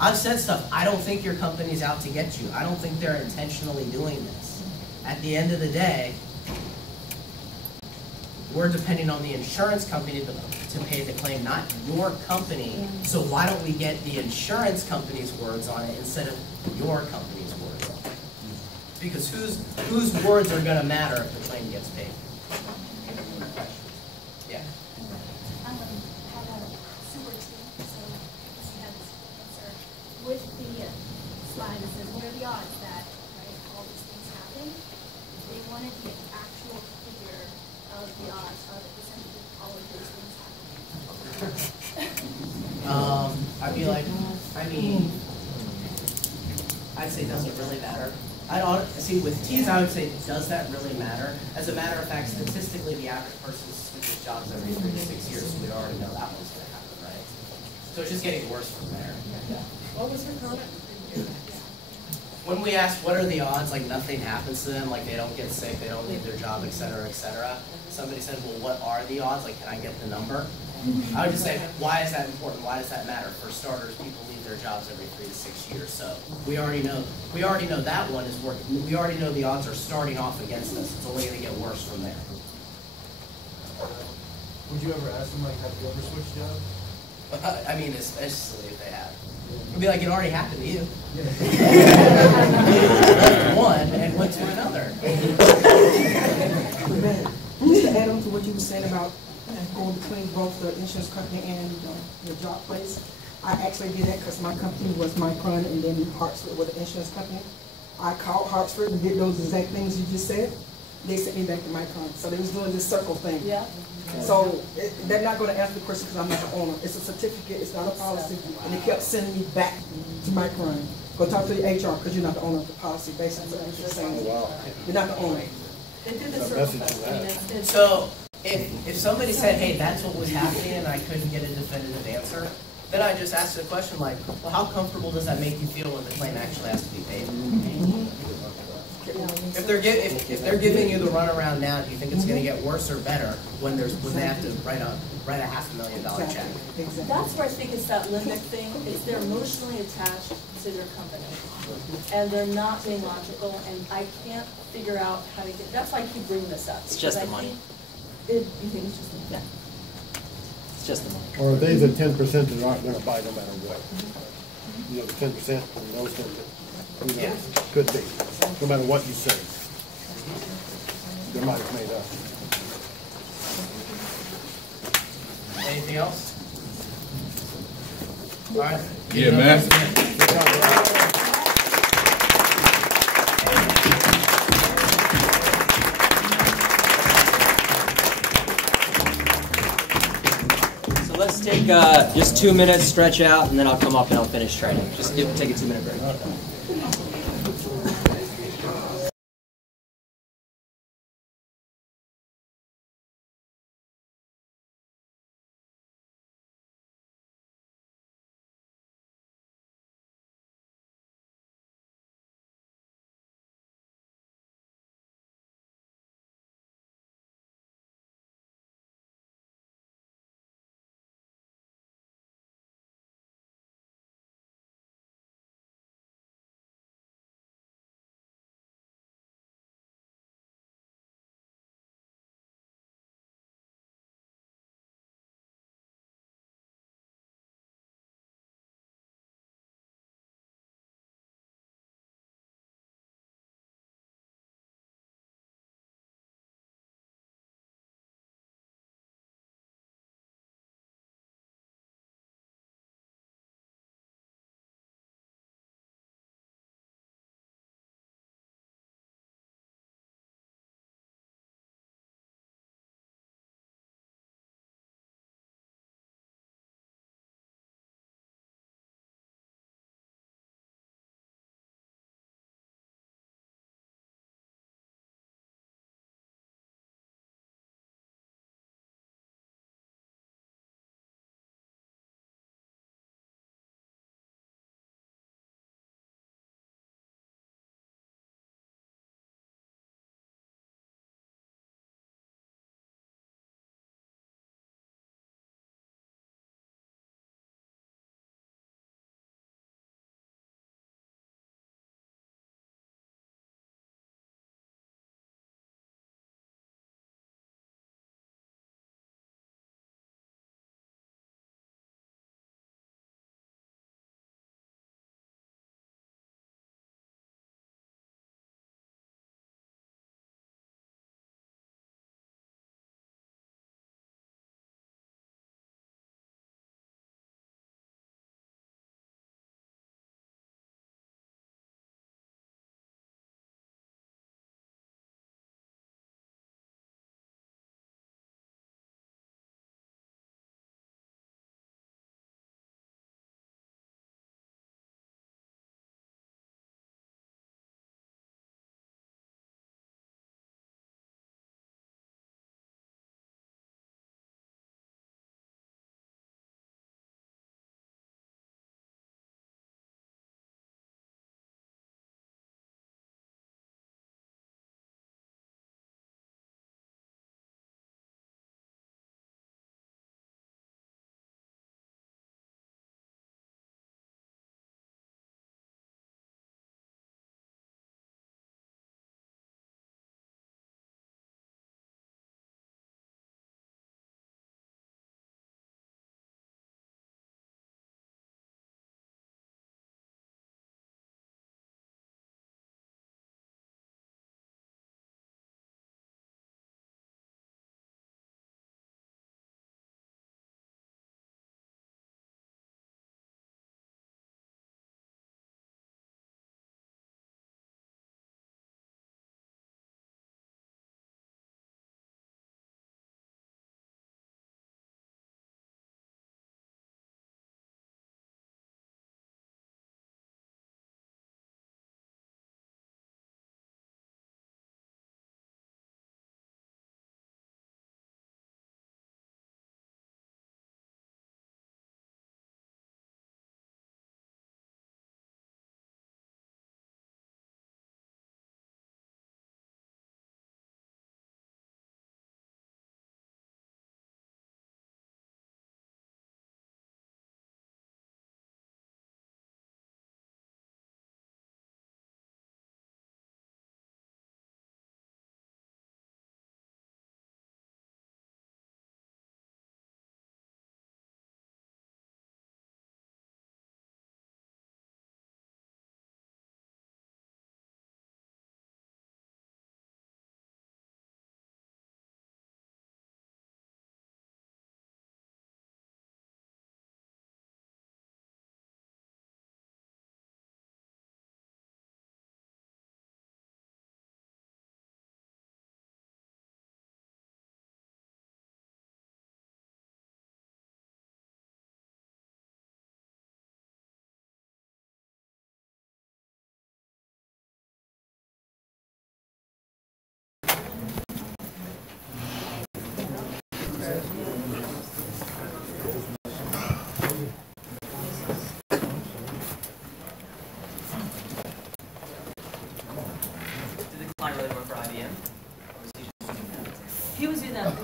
I've said stuff, I don't think your company's out to get you. I don't think they're intentionally doing this. At the end of the day, we're depending on the insurance company to pay the claim, not your company. So why don't we get the insurance company's words on it instead of your company's words on it? Because whose words are going to matter if the claim gets paid? Yeah. I'm going to have a super team, so this has answer. With the slide that says, what are the odds that all these things happen? They wanted the actual figure of the odds of the percentage of all of those things happening. I'd be like, I'd say does it really matter? See, with T's, I would say, does that really matter? As a matter of fact, statistically, the average person switches jobs every 3 to 6 years, so we already know that one's going to happen, right? So it's just getting worse from there. What was her comment? When we asked what are the odds, like nothing happens to them, like they don't get sick, they don't leave their job, et cetera, somebody said, well, what are the odds? Like, can I get the number? I would just say, why is that important? Why does that matter? For starters, people leave their jobs every 3 to 6 years, so we already know that one is working. We already know the odds are starting off against us. It's only going to get worse from there. Would you ever ask them, like, have you ever switched jobs? I mean, especially if they have. It'd be like, it already happened to you. One and went to another. Just to add on to what you were saying about going between both the insurance company and your job place, I actually did that because my company was Micron and then Hartsford was the insurance company. I called Hartsford and did those exact things you just said. They sent me back to Micron. So they was doing this circle thing. Yeah. So they're not going to answer the question because I'm not the owner. It's a certificate, it's not a policy. And they kept sending me back to Micron. Go talk to your HR because you're not the owner of the policy, basically. What you're saying. You're not the owner. They did the circle test. I mean, it's So if somebody said, hey, that's what was happening and I couldn't get a definitive answer, then I just asked the question like, well, how comfortable does that make you feel when the claim actually has to be paid? If they're giving you the runaround now, do you think it's going to get worse or better when they have to write a $500,000 check? Exactly. That's where I think it's that limbic thing. It's they're emotionally attached to their company, and they're not being logical. And I can't figure out how to get. That's why I keep bringing this up. It's just the money. You think it's just the money? It's just the money. Or are they the 10% that aren't going to buy no matter what? You know, the 10% and those things, Yeah. could be, no matter what you say. Their mind's made up. Anything else? All right. Yeah, man. So let's take just 2 minutes, stretch out, and then I'll come up and I'll finish training. Just take a 2-minute break.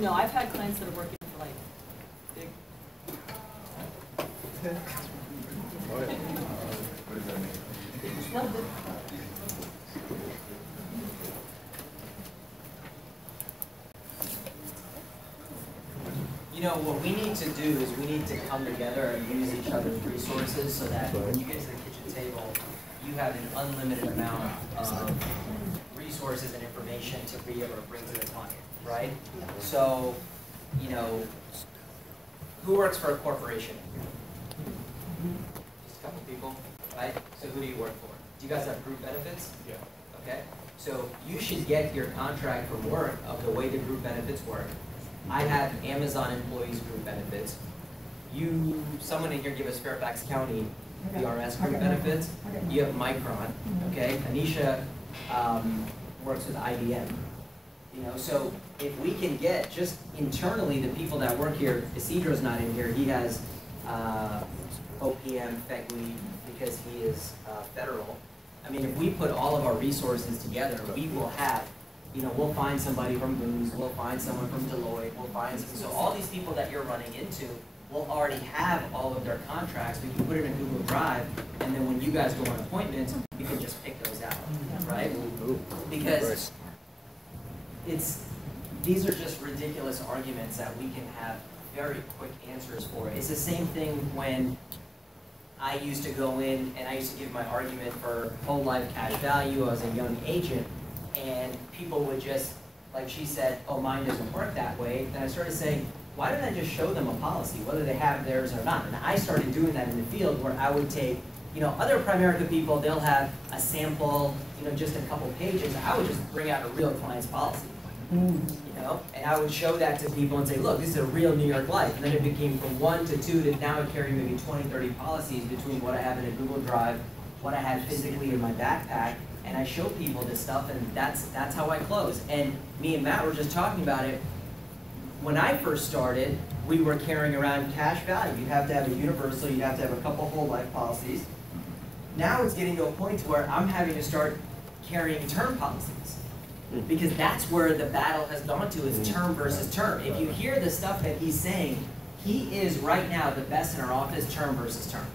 No, I've had clients that are working for like big. You know, what we need to do is we need to come together and use each other's resources so that when you get to the kitchen table, you have an unlimited amount of resources and information to be able to bring to the client, right? So, you know, who works for a corporation? Just a couple people, right? So who do you work for? Do you guys have group benefits? Yeah. Okay, so you should get your contract from work of the way the group benefits work. I have Amazon employees group benefits. Someone in here give us Fairfax County VRS group benefits. You have Micron, okay? Anisha works with IBM. You know, so if we can get just internally the people that work here, Isidro's not in here, he has OPM, FEGLI, because he is federal. I mean, if we put all of our resources together, we will have, you know, we'll find somebody from Booz, we'll find someone from Deloitte, we'll find some, so all these people that you're running into will already have all of their contracts. We can put it in Google Drive, and then when you guys go on appointments, you can just pick those out, right? Because these are just ridiculous arguments that we can have very quick answers for. It's the same thing when I used to go in and I used to give my argument for whole life cash value as a young agent, and people would just, like she said, oh, mine doesn't work that way. Then I started saying, why don't I just show them a policy, whether they have theirs or not? And I started doing that in the field where I would take, you know, other Primerica people, they'll have a sample, you know, just a couple pages. I would just bring out a real client's policy, you know, and I would show that to people and say, look, this is a real New York Life. And then it became from 1 to 2 to now I carry maybe 20, 30 policies between what I have in a Google Drive, what I have physically in my backpack, and I show people this stuff, and that's how I close. And me and Matt were just talking about it. When I first started, we were carrying around cash value. You'd have to have a universal, you'd have to have a couple whole life policies. Now it's getting to a point where I'm having to start carrying term policies, because that's where the battle has gone to, is term versus term. If you hear the stuff that he's saying, he is right now the best in our office, term versus term.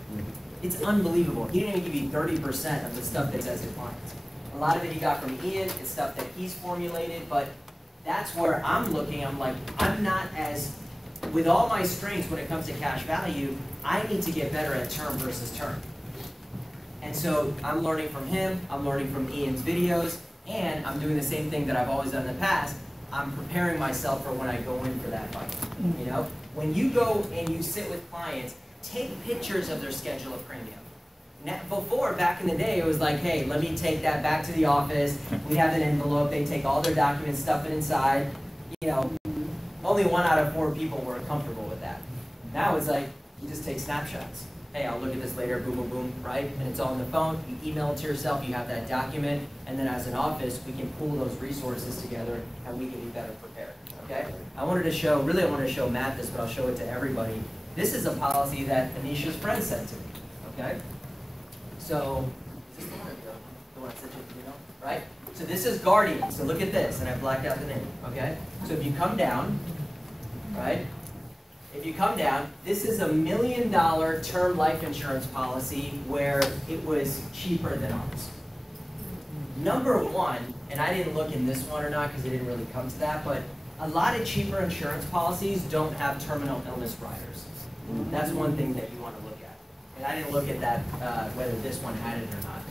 It's unbelievable. He didn't even give you 30% of the stuff that says to clients. A lot of it he got from Ian, it's stuff that he's formulated, but that's where I'm looking. I'm like, I'm not as, with all my strengths when it comes to cash value, I need to get better at term versus term. And so I'm learning from him, I'm learning from Ian's videos, and I'm doing the same thing that I've always done in the past. I'm preparing myself for when I go in for that fight. You know, when you go and you sit with clients, take pictures of their schedule of premium. Now, before, back in the day, it was like, hey, let me take that back to the office. We have an envelope. They take all their documents, stuff it inside. You know, only 1 out of 4 people were comfortable with that. Now it's like, you just take snapshots. Hey, I'll look at this later, boom, boom, boom, right? And it's all on the phone. You email it to yourself. You have that document. And then as an office, we can pull those resources together, and we can be better prepared, okay? I wanted to show Matt this, but I'll show it to everybody. This is a policy that Anisha's friend sent to me, okay? So, is this the one I sent you, you know, right? So this is Guardian, so look at this, and I blacked out the name, okay? So if you come down, right? If you come down, this is a $1 million term life insurance policy where it was cheaper than ours. Number one, and I didn't look in this one or not because it didn't really come to that, but a lot of cheaper insurance policies don't have terminal illness riders. That's one thing that you want to look at. And I didn't look at that, whether this one had it or not.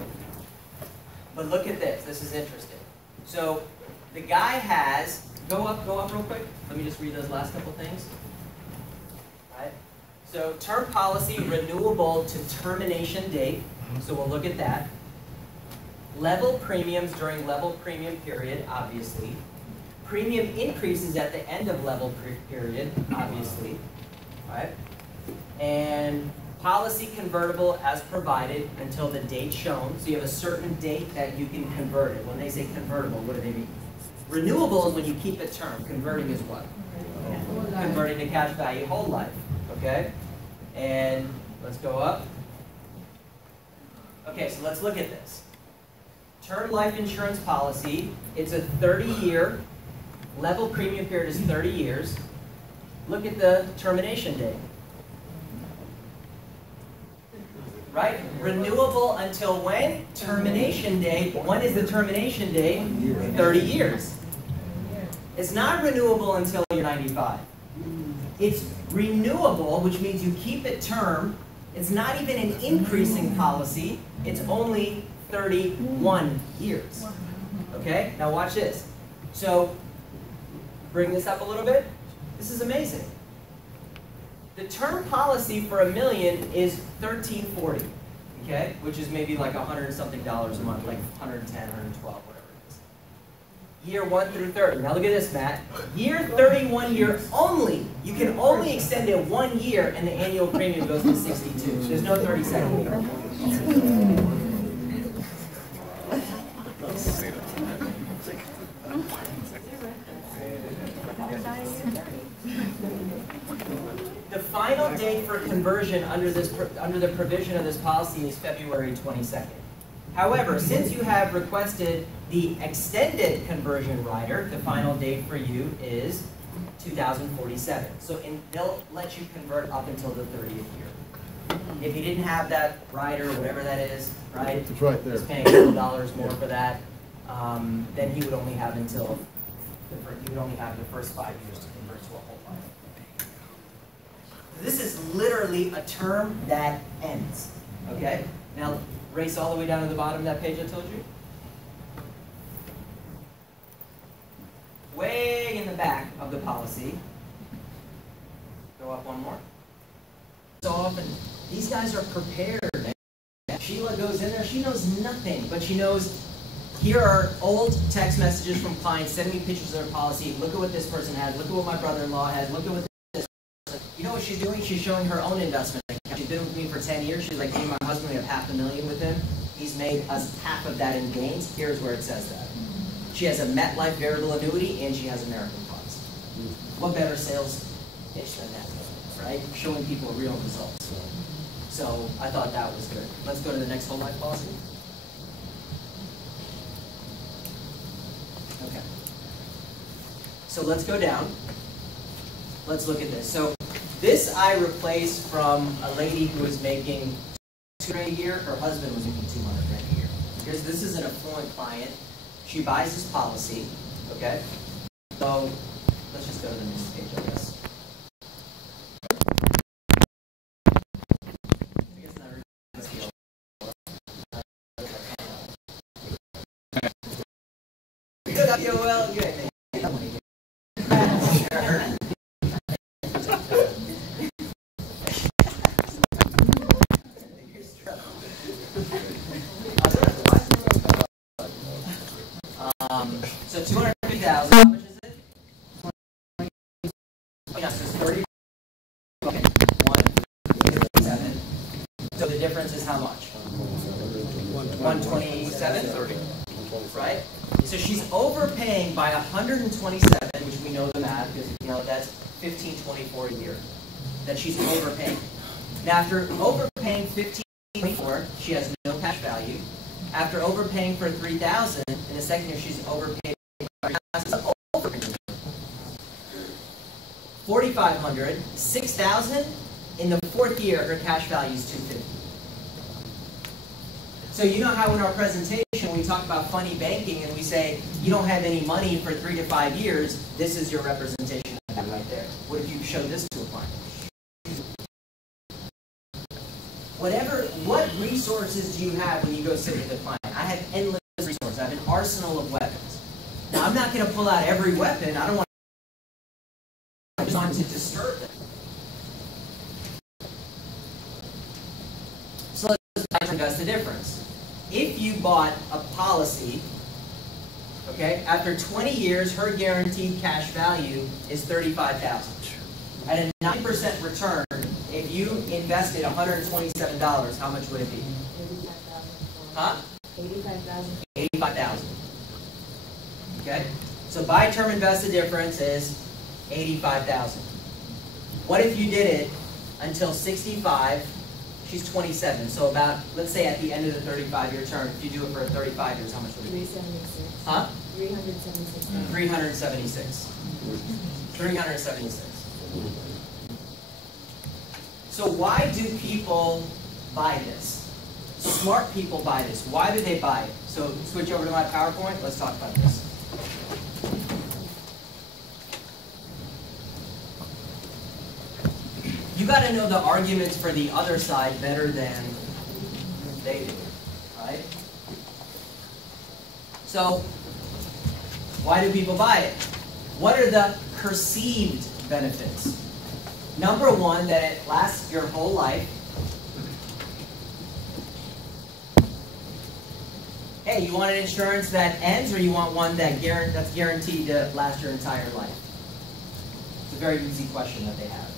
But look at this. This is interesting. So the guy has, go up real quick. Let me just read those last couple things. Right? So term policy renewable to termination date. So we'll look at that. Level premiums during level premium period, obviously. Premium increases at the end of level period, obviously. Right? And policy convertible as provided until the date shown. So you have a certain date that you can convert it. When they say convertible, what do they mean? Renewable is when you keep a term. Converting is what? Converting to cash value whole life. Okay? And let's go up. Okay, so let's look at this. Term life insurance policy. It's a 30-year Level premium period is 30 years. Look at the termination date. Right? Renewable until when? Termination date. When is the termination date? 30 years. It's not renewable until you're 95. It's renewable, which means you keep it term. It's not even an increasing policy. It's only 31 years. Okay? Now watch this. So, bring this up a little bit. This is amazing. The term policy for $1 million is $1,340, okay? Which is maybe like $100 and something a month, like 110, 112, whatever it is. Year 1 through 30. Now look at this, Matt. Year 31 year only. You can only extend it 1 year, and the annual premium goes to 62. There's no 32nd year. The final date for conversion under the provision of this policy is February 22nd. However, since you have requested the extended conversion rider, the final date for you is 2047. So they'll let you convert up until the 30th year. If you didn't have that rider, whatever that is, right? It's right there. He's paying $100 more for that. Then he would only have the first 5 years to convert to a whole life. This is literally a term that ends. Okay? Now race all the way down to the bottom of that page I told you. Way in the back of the policy. Go up one more. So often, these guys are prepared. Sheila goes in there, she knows nothing, but she knows, here are old text messages from clients sending me pictures of their policy. Look at what this person has. Look at what my brother-in-law has. Look at what this person. You know what she's doing? She's showing her own investment account. She's been with me for 10 years. She's like, me and my husband, we have $500,000 with him. He's made us half of that in gains. Here's where it says that. She has a MetLife variable annuity, and she has American funds. What better sales pitch than that, right? Showing people real results. So I thought that was good. Let's go to the next whole life policy. Okay. So let's go down. Let's look at this. So this I replaced from a lady who was making $200,000 a year. Her husband was making $200,000 a year. This is an affluent client. She buys this policy. Okay. So let's just go to the next page, I guess. So 250,000. How much is it? Yes, it's 30. Okay, 157. So the difference is how much? 127. 30. Right? So she's overpaying by 127, which we know the math because that's 1524 a year. That she's overpaying. Now after overpaying 1524, she has no cash value. After overpaying for 3,000, in the second year she's overpaid 4,500, 6,000. In the fourth year, her cash value is 250. So you know how in our presentation we talk about funny banking and we say you don't have any money for 3 to 5 years. This is your representation of that right there. What if you show this to a client? What resources do you have when you go sit with a client? I have endless resources. I have an arsenal of weapons. Now, I'm not going to pull out every weapon. I don't want to disturb them. So let's discuss the difference. If you bought a policy, okay, after 20 years, her guaranteed cash value is $35,000. At a 9% return, if you invested $127, how much would it be? $85,000. Huh? $85,000. $85,000. Okay? So by term invested difference is $85,000. What if you did it until 65? She's 27. So about, let's say at the end of the 35-year term, if you do it for 35 years, how much would it be? $376. Huh? 376. 376. 376. So why do people buy this? Smart people buy this. Why do they buy it? So switch over to my PowerPoint. Let's talk about this. You got to know the arguments for the other side better than they do, right? So why do people buy it? What are the perceived benefits? Number one, that it lasts your whole life. Hey, you want an insurance that ends, or you want one that's guaranteed to last your entire life? It's a very easy question that they have.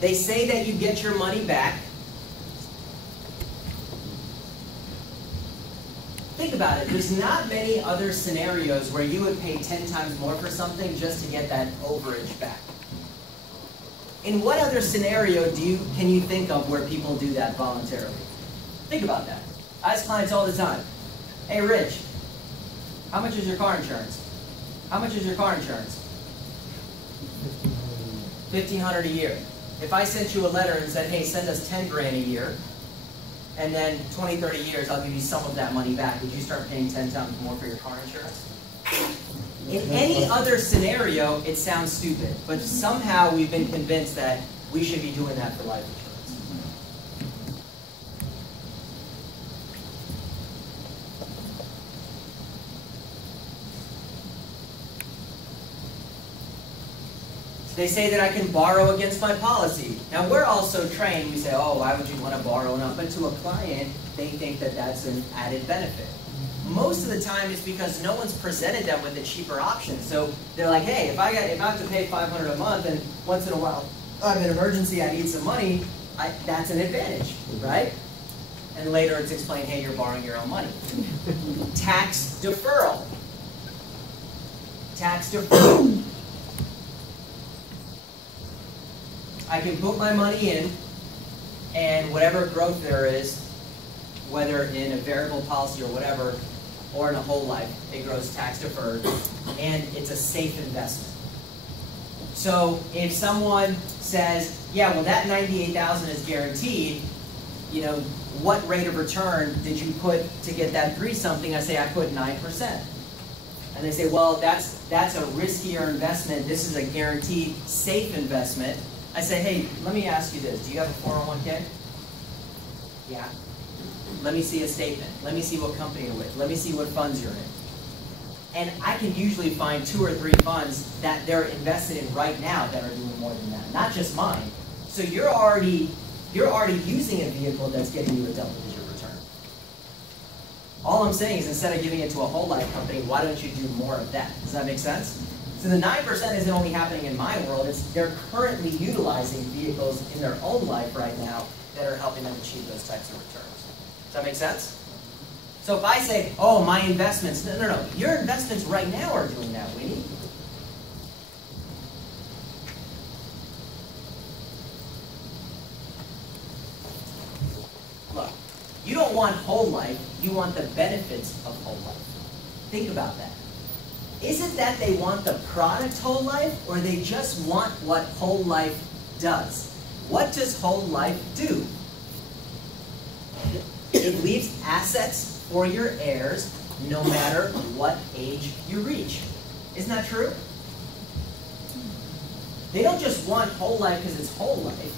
They say that you get your money back. Think about it. There's not many other scenarios where you would pay 10 times more for something just to get that overage back. In what other scenario can you think of where people do that voluntarily? Think about that. I ask clients all the time, hey Rich, how much is your car insurance? How much is your car insurance? $1,500 a year. If I sent you a letter and said, hey, send us 10 grand a year, and then 20, 30 years, I'll give you some of that money back, would you start paying 10 times more for your car insurance? In any other scenario, it sounds stupid, but somehow we've been convinced that we should be doing that for life insurance. They say that I can borrow against my policy. Now, we're also trained, we say, oh, why would you want to borrow enough? But to a client, they think that that's an added benefit. Most of the time, it's because no one's presented them with a cheaper option. So they're like, hey, if I have to pay $500 a month, and once in a while I'm in an emergency, I need some money, that's an advantage, right? And later it's explained, hey, you're borrowing your own money. Tax deferral. Tax deferral. I can put my money in, and whatever growth there is, whether in a variable policy or whatever, or in a whole life, it grows tax deferred, and it's a safe investment. So if someone says, yeah, well that $98,000 is guaranteed, you know, what rate of return did you put to get that 3-something? I say I put 9%. And they say, well, that's a riskier investment. This is a guaranteed safe investment. I say, hey, let me ask you this. Do you have a 401k? Yeah. Let me see a statement. Let me see what company you're with. Let me see what funds you're in. And I can usually find 2 or 3 funds that they're invested in right now that are doing more than that, not just mine. So you're already using a vehicle that's getting you a double-digit return. All I'm saying is, instead of giving it to a whole life company, why don't you do more of that? Does that make sense? So the 9% isn't only happening in my world, they're currently utilizing vehicles in their own life right now that are helping them achieve those types of returns. Does that make sense? So if I say, oh, my investments, no, your investments right now are doing that, Winnie. Look, you don't want whole life, you want the benefits of whole life. Think about that. Isn't that they want the product whole life, or they just want what whole life does? What does whole life do? It leaves assets for your heirs no matter what age you reach. Isn't that true? They don't just want whole life because it's whole life,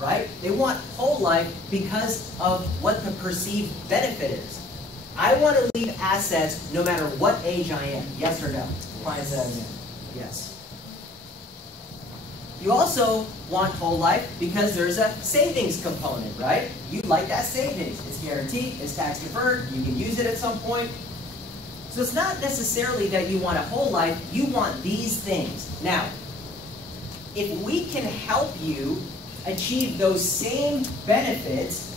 right? They want whole life because of what the perceived benefit is. I want to leave assets no matter what age I am. Yes or no? Client says yes. You also want whole life because there's a savings component, right? You like that savings. It's guaranteed, it's tax deferred, you can use it at some point. So it's not necessarily that you want a whole life, you want these things. Now, if we can help you achieve those same benefits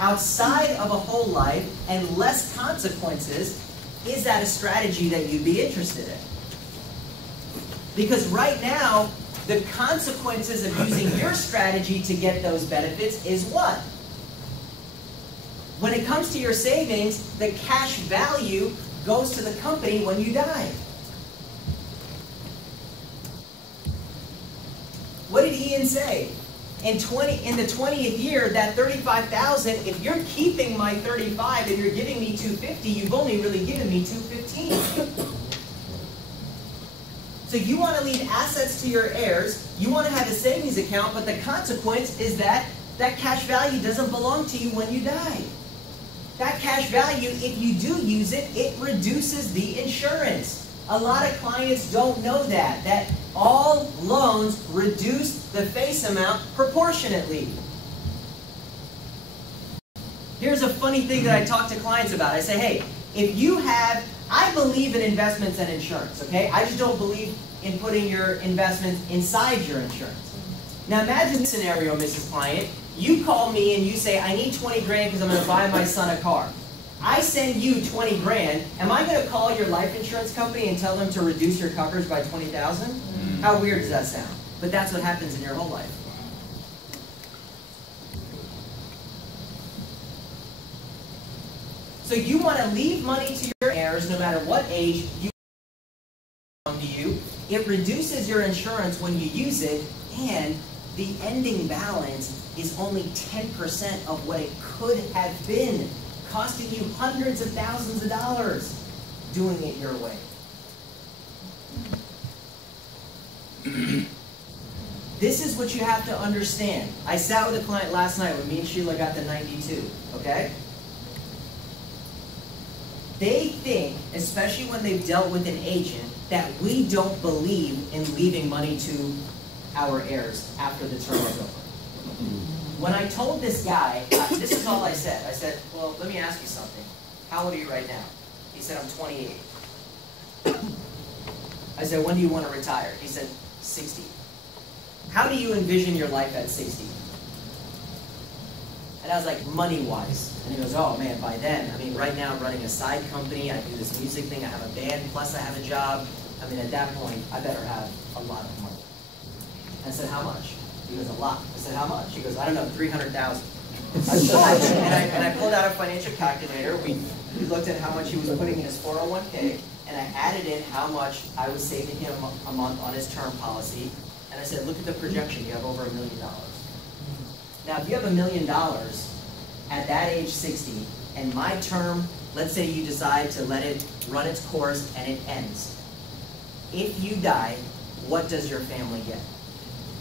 outside of a whole life and less consequences, is that a strategy that you'd be interested in? Because right now, The consequences of using your strategy to get those benefits is what? When it comes to your savings, the cash value goes to the company when you die. What did Ian say? In the 20th year, that $35,000, if you're keeping my 35 and you're giving me 250, you've only really given me 215. So you want to leave assets to your heirs, you want to have a savings account, but the consequence is that that cash value doesn't belong to you when you die. That cash value, if you do use it, it reduces the insurance. A lot of clients don't know that all loans reduce the face amount proportionately. Here's a funny thing that I talk to clients about. I say, hey, if you have, I believe in investments and insurance, okay? I just don't believe in putting your investments inside your insurance. Now imagine this scenario, Mrs. Client. You call me and you say, I need 20 grand because I'm going to buy my son a car. I send you 20 grand. Am I going to call your life insurance company and tell them to reduce your coverage by 20,000? How weird does that sound? But that's what happens in your whole life. So you want to leave money to your heirs no matter what age you belong to you. It reduces your insurance when you use it, and the ending balance is only 10% of what it could have been, costing you hundreds of thousands of dollars doing it your way. This is what you have to understand. I sat with a client last night when me and Sheila got to 92, okay? They think, especially when they've dealt with an agent, that we don't believe in leaving money to our heirs after the term is over. When I told this guy, this is all I said. I said, well, let me ask you something. How old are you right now? He said, I'm 28. I said, when do you want to retire? He said, 60. How do you envision your life at 60? And I was like, money-wise. And he goes, oh man, by then, I mean, right now I'm running a side company, I do this music thing, I have a band, plus I have a job. I mean, at that point, I better have a lot of money. I said, how much? He goes, a lot. I said, how much? He goes, I don't know, 300,000. And I pulled out a financial calculator. We looked at how much he was putting in his 401k, and I added in how much I was saving him a month on his term policy. And I said, look at the projection. You have over $1 million. Now, if you have $1 million at that age 60, and my term, let's say you decide to let it run its course and it ends. If you die, what does your family get?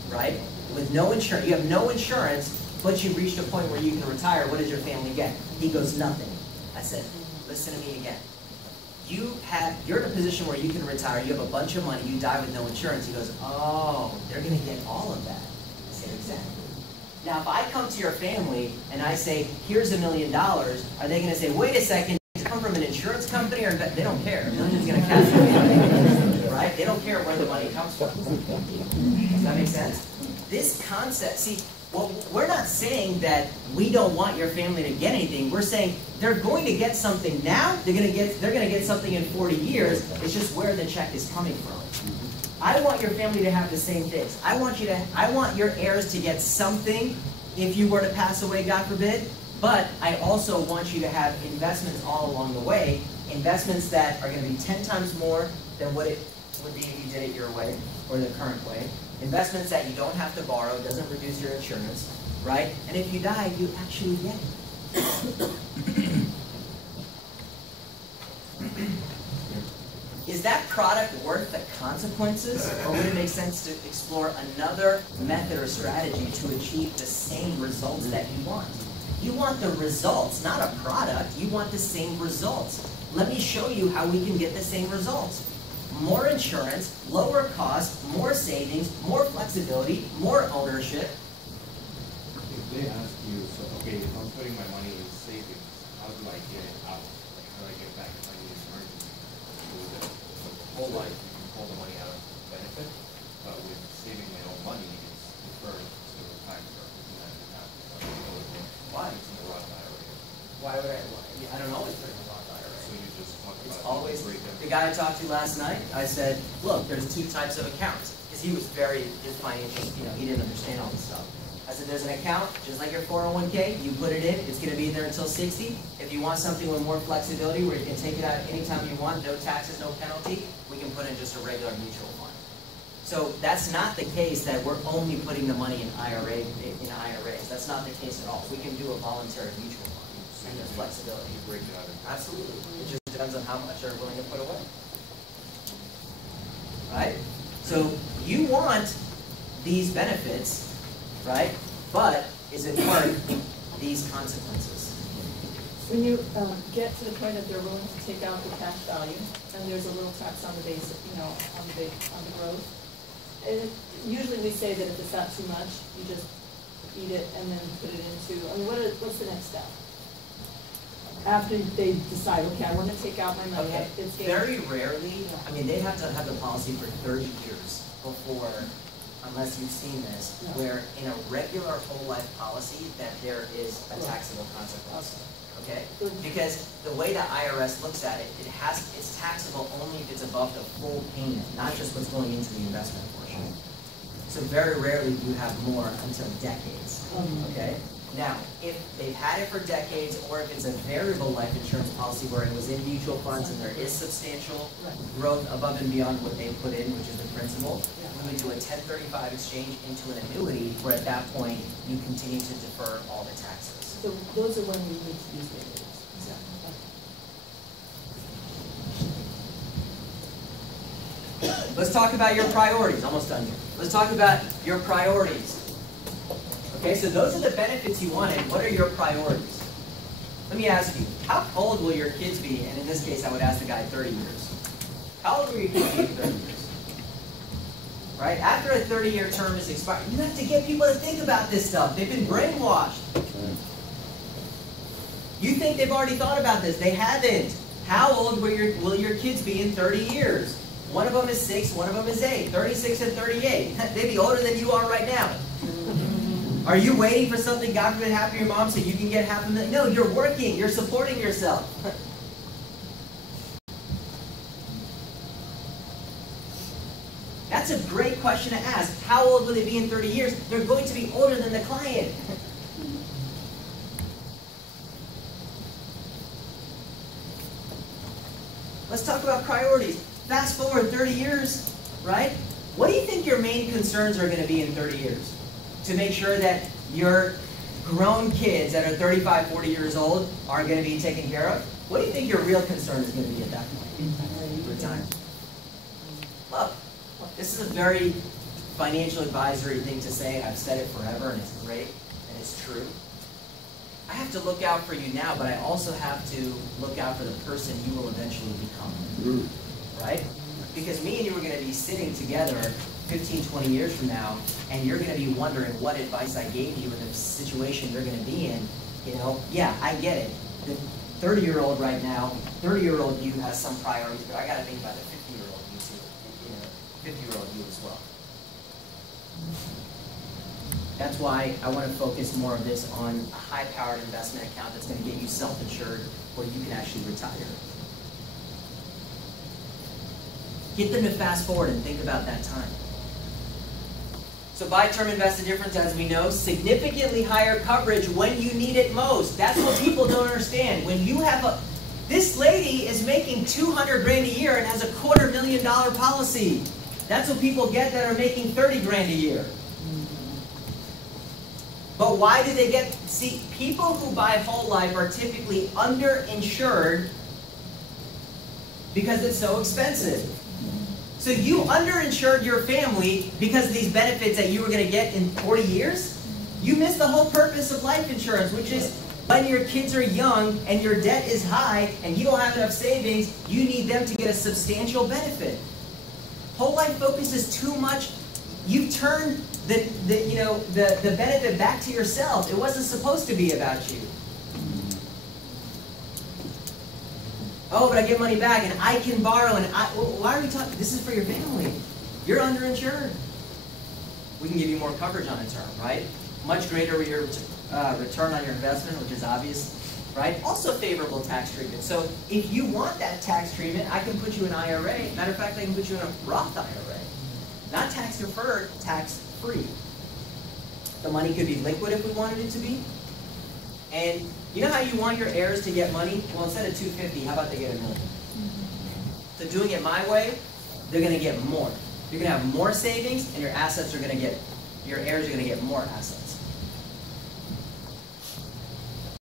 Right? With no insurance, you have no insurance, but you've reached a point where you can retire. What does your family get? He goes, nothing. I said, listen to me again. You're in a position where you can retire. You have a bunch of money. You die with no insurance. He goes, oh, they're going to get all of that. I said, exactly. Now, if I come to your family and I say, here's $1 million, are they going to say, wait a second, does it come from an insurance company? Or they don't care. $1 million's going to catch them. Right? They don't care where the money comes from. Does that make sense? This concept, see, well, we're not saying that we don't want your family to get anything. We're saying they're going to get something now. They're going to get something in 40 years. It's just where the check is coming from. I want your family to have the same things. I want your heirs to get something if you were to pass away, God forbid. But I also want you to have investments all along the way. Investments that are going to be 10 times more than what it would be if you did it your way or the current way. Investments that you don't have to borrow, doesn't reduce your insurance, right? And if you die, you actually get it. Is that product worth the consequences, or would it make sense to explore another method or strategy to achieve the same results that you want? You want the results, not a product. You want the same results. Let me show you how we can get the same results. More insurance, lower cost, more savings, more flexibility, more ownership. If they ask you, so okay, if I'm putting my money in savings, how do I get it out? Like, how do I get back if I need an emergency? So the whole life, you can pull the money out of benefit, but with saving my own money, it's deferred to the time purpose, and that is happening. Why? It's in the Roth IRA. Why would I? I don't always put it in the Roth IRA. So you just talk It's about always, the guy I talked to last night, I said, look, there's two types of accounts. His he was his financial, he didn't understand all this stuff. I said, there's an account, just like your 401k, you put it in, it's gonna be there until 60. If you want something with more flexibility, where you can take it out anytime you want, no taxes, no penalty, we can put in just a regular mutual fund. So that's not the case that we're only putting the money in IRAs. That's not the case at all. We can do a voluntary mutual fund, and there's flexibility. Absolutely. It just depends on how much they're willing to put away. Right? So you want these benefits, right? But is it worth these consequences? When you get to the point that they're willing to take out the cash value, and there's a little tax on the basic, on the growth. And usually we say that if it's not too much, you just eat it and then put it into, what's the next step? After they decide, okay, I want to take out my money. Okay. It's Very rarely, they have to have the policy for 30 years before, unless you've seen this, where in a regular whole life policy that there is a taxable consequence. Okay? Because the way the IRS looks at it, it's taxable only if it's above the full payment, not just what's going into the investment portion. So very rarely do you have more until decades. Okay? Now, if they've had it for decades, or if it's a variable life insurance policy where it was in mutual funds and there is substantial growth above and beyond what they put in, which is the principal, we would do a 1035 exchange into an annuity, where at that point you continue to defer all the taxes. So those are when we need to use regulators. Exactly. Let's talk about your priorities. Almost done here. Let's talk about your priorities. Okay, so those are the benefits you wanted. What are your priorities? Let me ask you, how old will your kids be? And in this case, I would ask the guy 30 years. How old will your kids be in 30 years? Right? After a 30-year term is expired, you have to get people to think about this stuff. They've been brainwashed. You think they've already thought about this. They haven't. How old will your kids be in 30 years? One of them is 6, one of them is 8. 36 and 38. They'd be older than you are right now. Are you waiting for something, God forbid, happen to your mom so you can get $500,000? No, you're working. You're supporting yourself. That's a great question to ask. How old will they be in 30 years? They're going to be older than the client. Let's talk about priorities. Fast forward 30 years, right? What do you think your main concerns are going to be in 30 years? To make sure that your grown kids that are 35, 40 years old are going to be taken care of? What do you think your real concern is going to be at that point? Retirement. Look, this is a very financial advisory thing to say. I've said it forever, and it's great, and it's true. I have to look out for you now, but I also have to look out for the person you will eventually become. Right? Because me and you are going to be sitting together 15, 20 years from now, and you're going to be wondering what advice I gave you in the situation you're going to be in. Yeah, I get it. The 30-year-old right now, 30-year-old you has some priorities, but I got to think about the 50-year-old you too. 50-year-old you as well. That's why I want to focus more of this on a high-powered investment account that's going to get you self-insured where you can actually retire. Get them to fast forward and think about that time. So buy term, invest in difference, as we know, significantly higher coverage when you need it most. That's what people don't understand. When you have this lady is making $200 grand a year and has a $250,000 policy. That's what people get that are making 30 grand a year. But why do they get, see, people who buy whole life are typically underinsured because it's so expensive. So you underinsured your family because of these benefits that you were going to get in 40 years? You missed the whole purpose of life insurance, which is when your kids are young and your debt is high and you don't have enough savings, you need them to get a substantial benefit. Whole life focuses too much. You've turned the benefit back to yourself. It wasn't supposed to be about you. Oh, but I get money back and I can borrow and why are we talking? This is for your family. You're underinsured. We can give you more coverage on a term, right? Much greater your return on your investment, which is obvious, right? Also favorable tax treatment. So if you want that tax treatment, I can put you in IRA. Matter of fact, I can put you in a Roth IRA. Not tax deferred, tax free. The money could be liquid if we wanted it to be. And you know how you want your heirs to get money? Well, instead of $250, how about they get $1 million? So doing it my way, they're going to get more. You're going to have more savings, and your heirs are going to get more assets.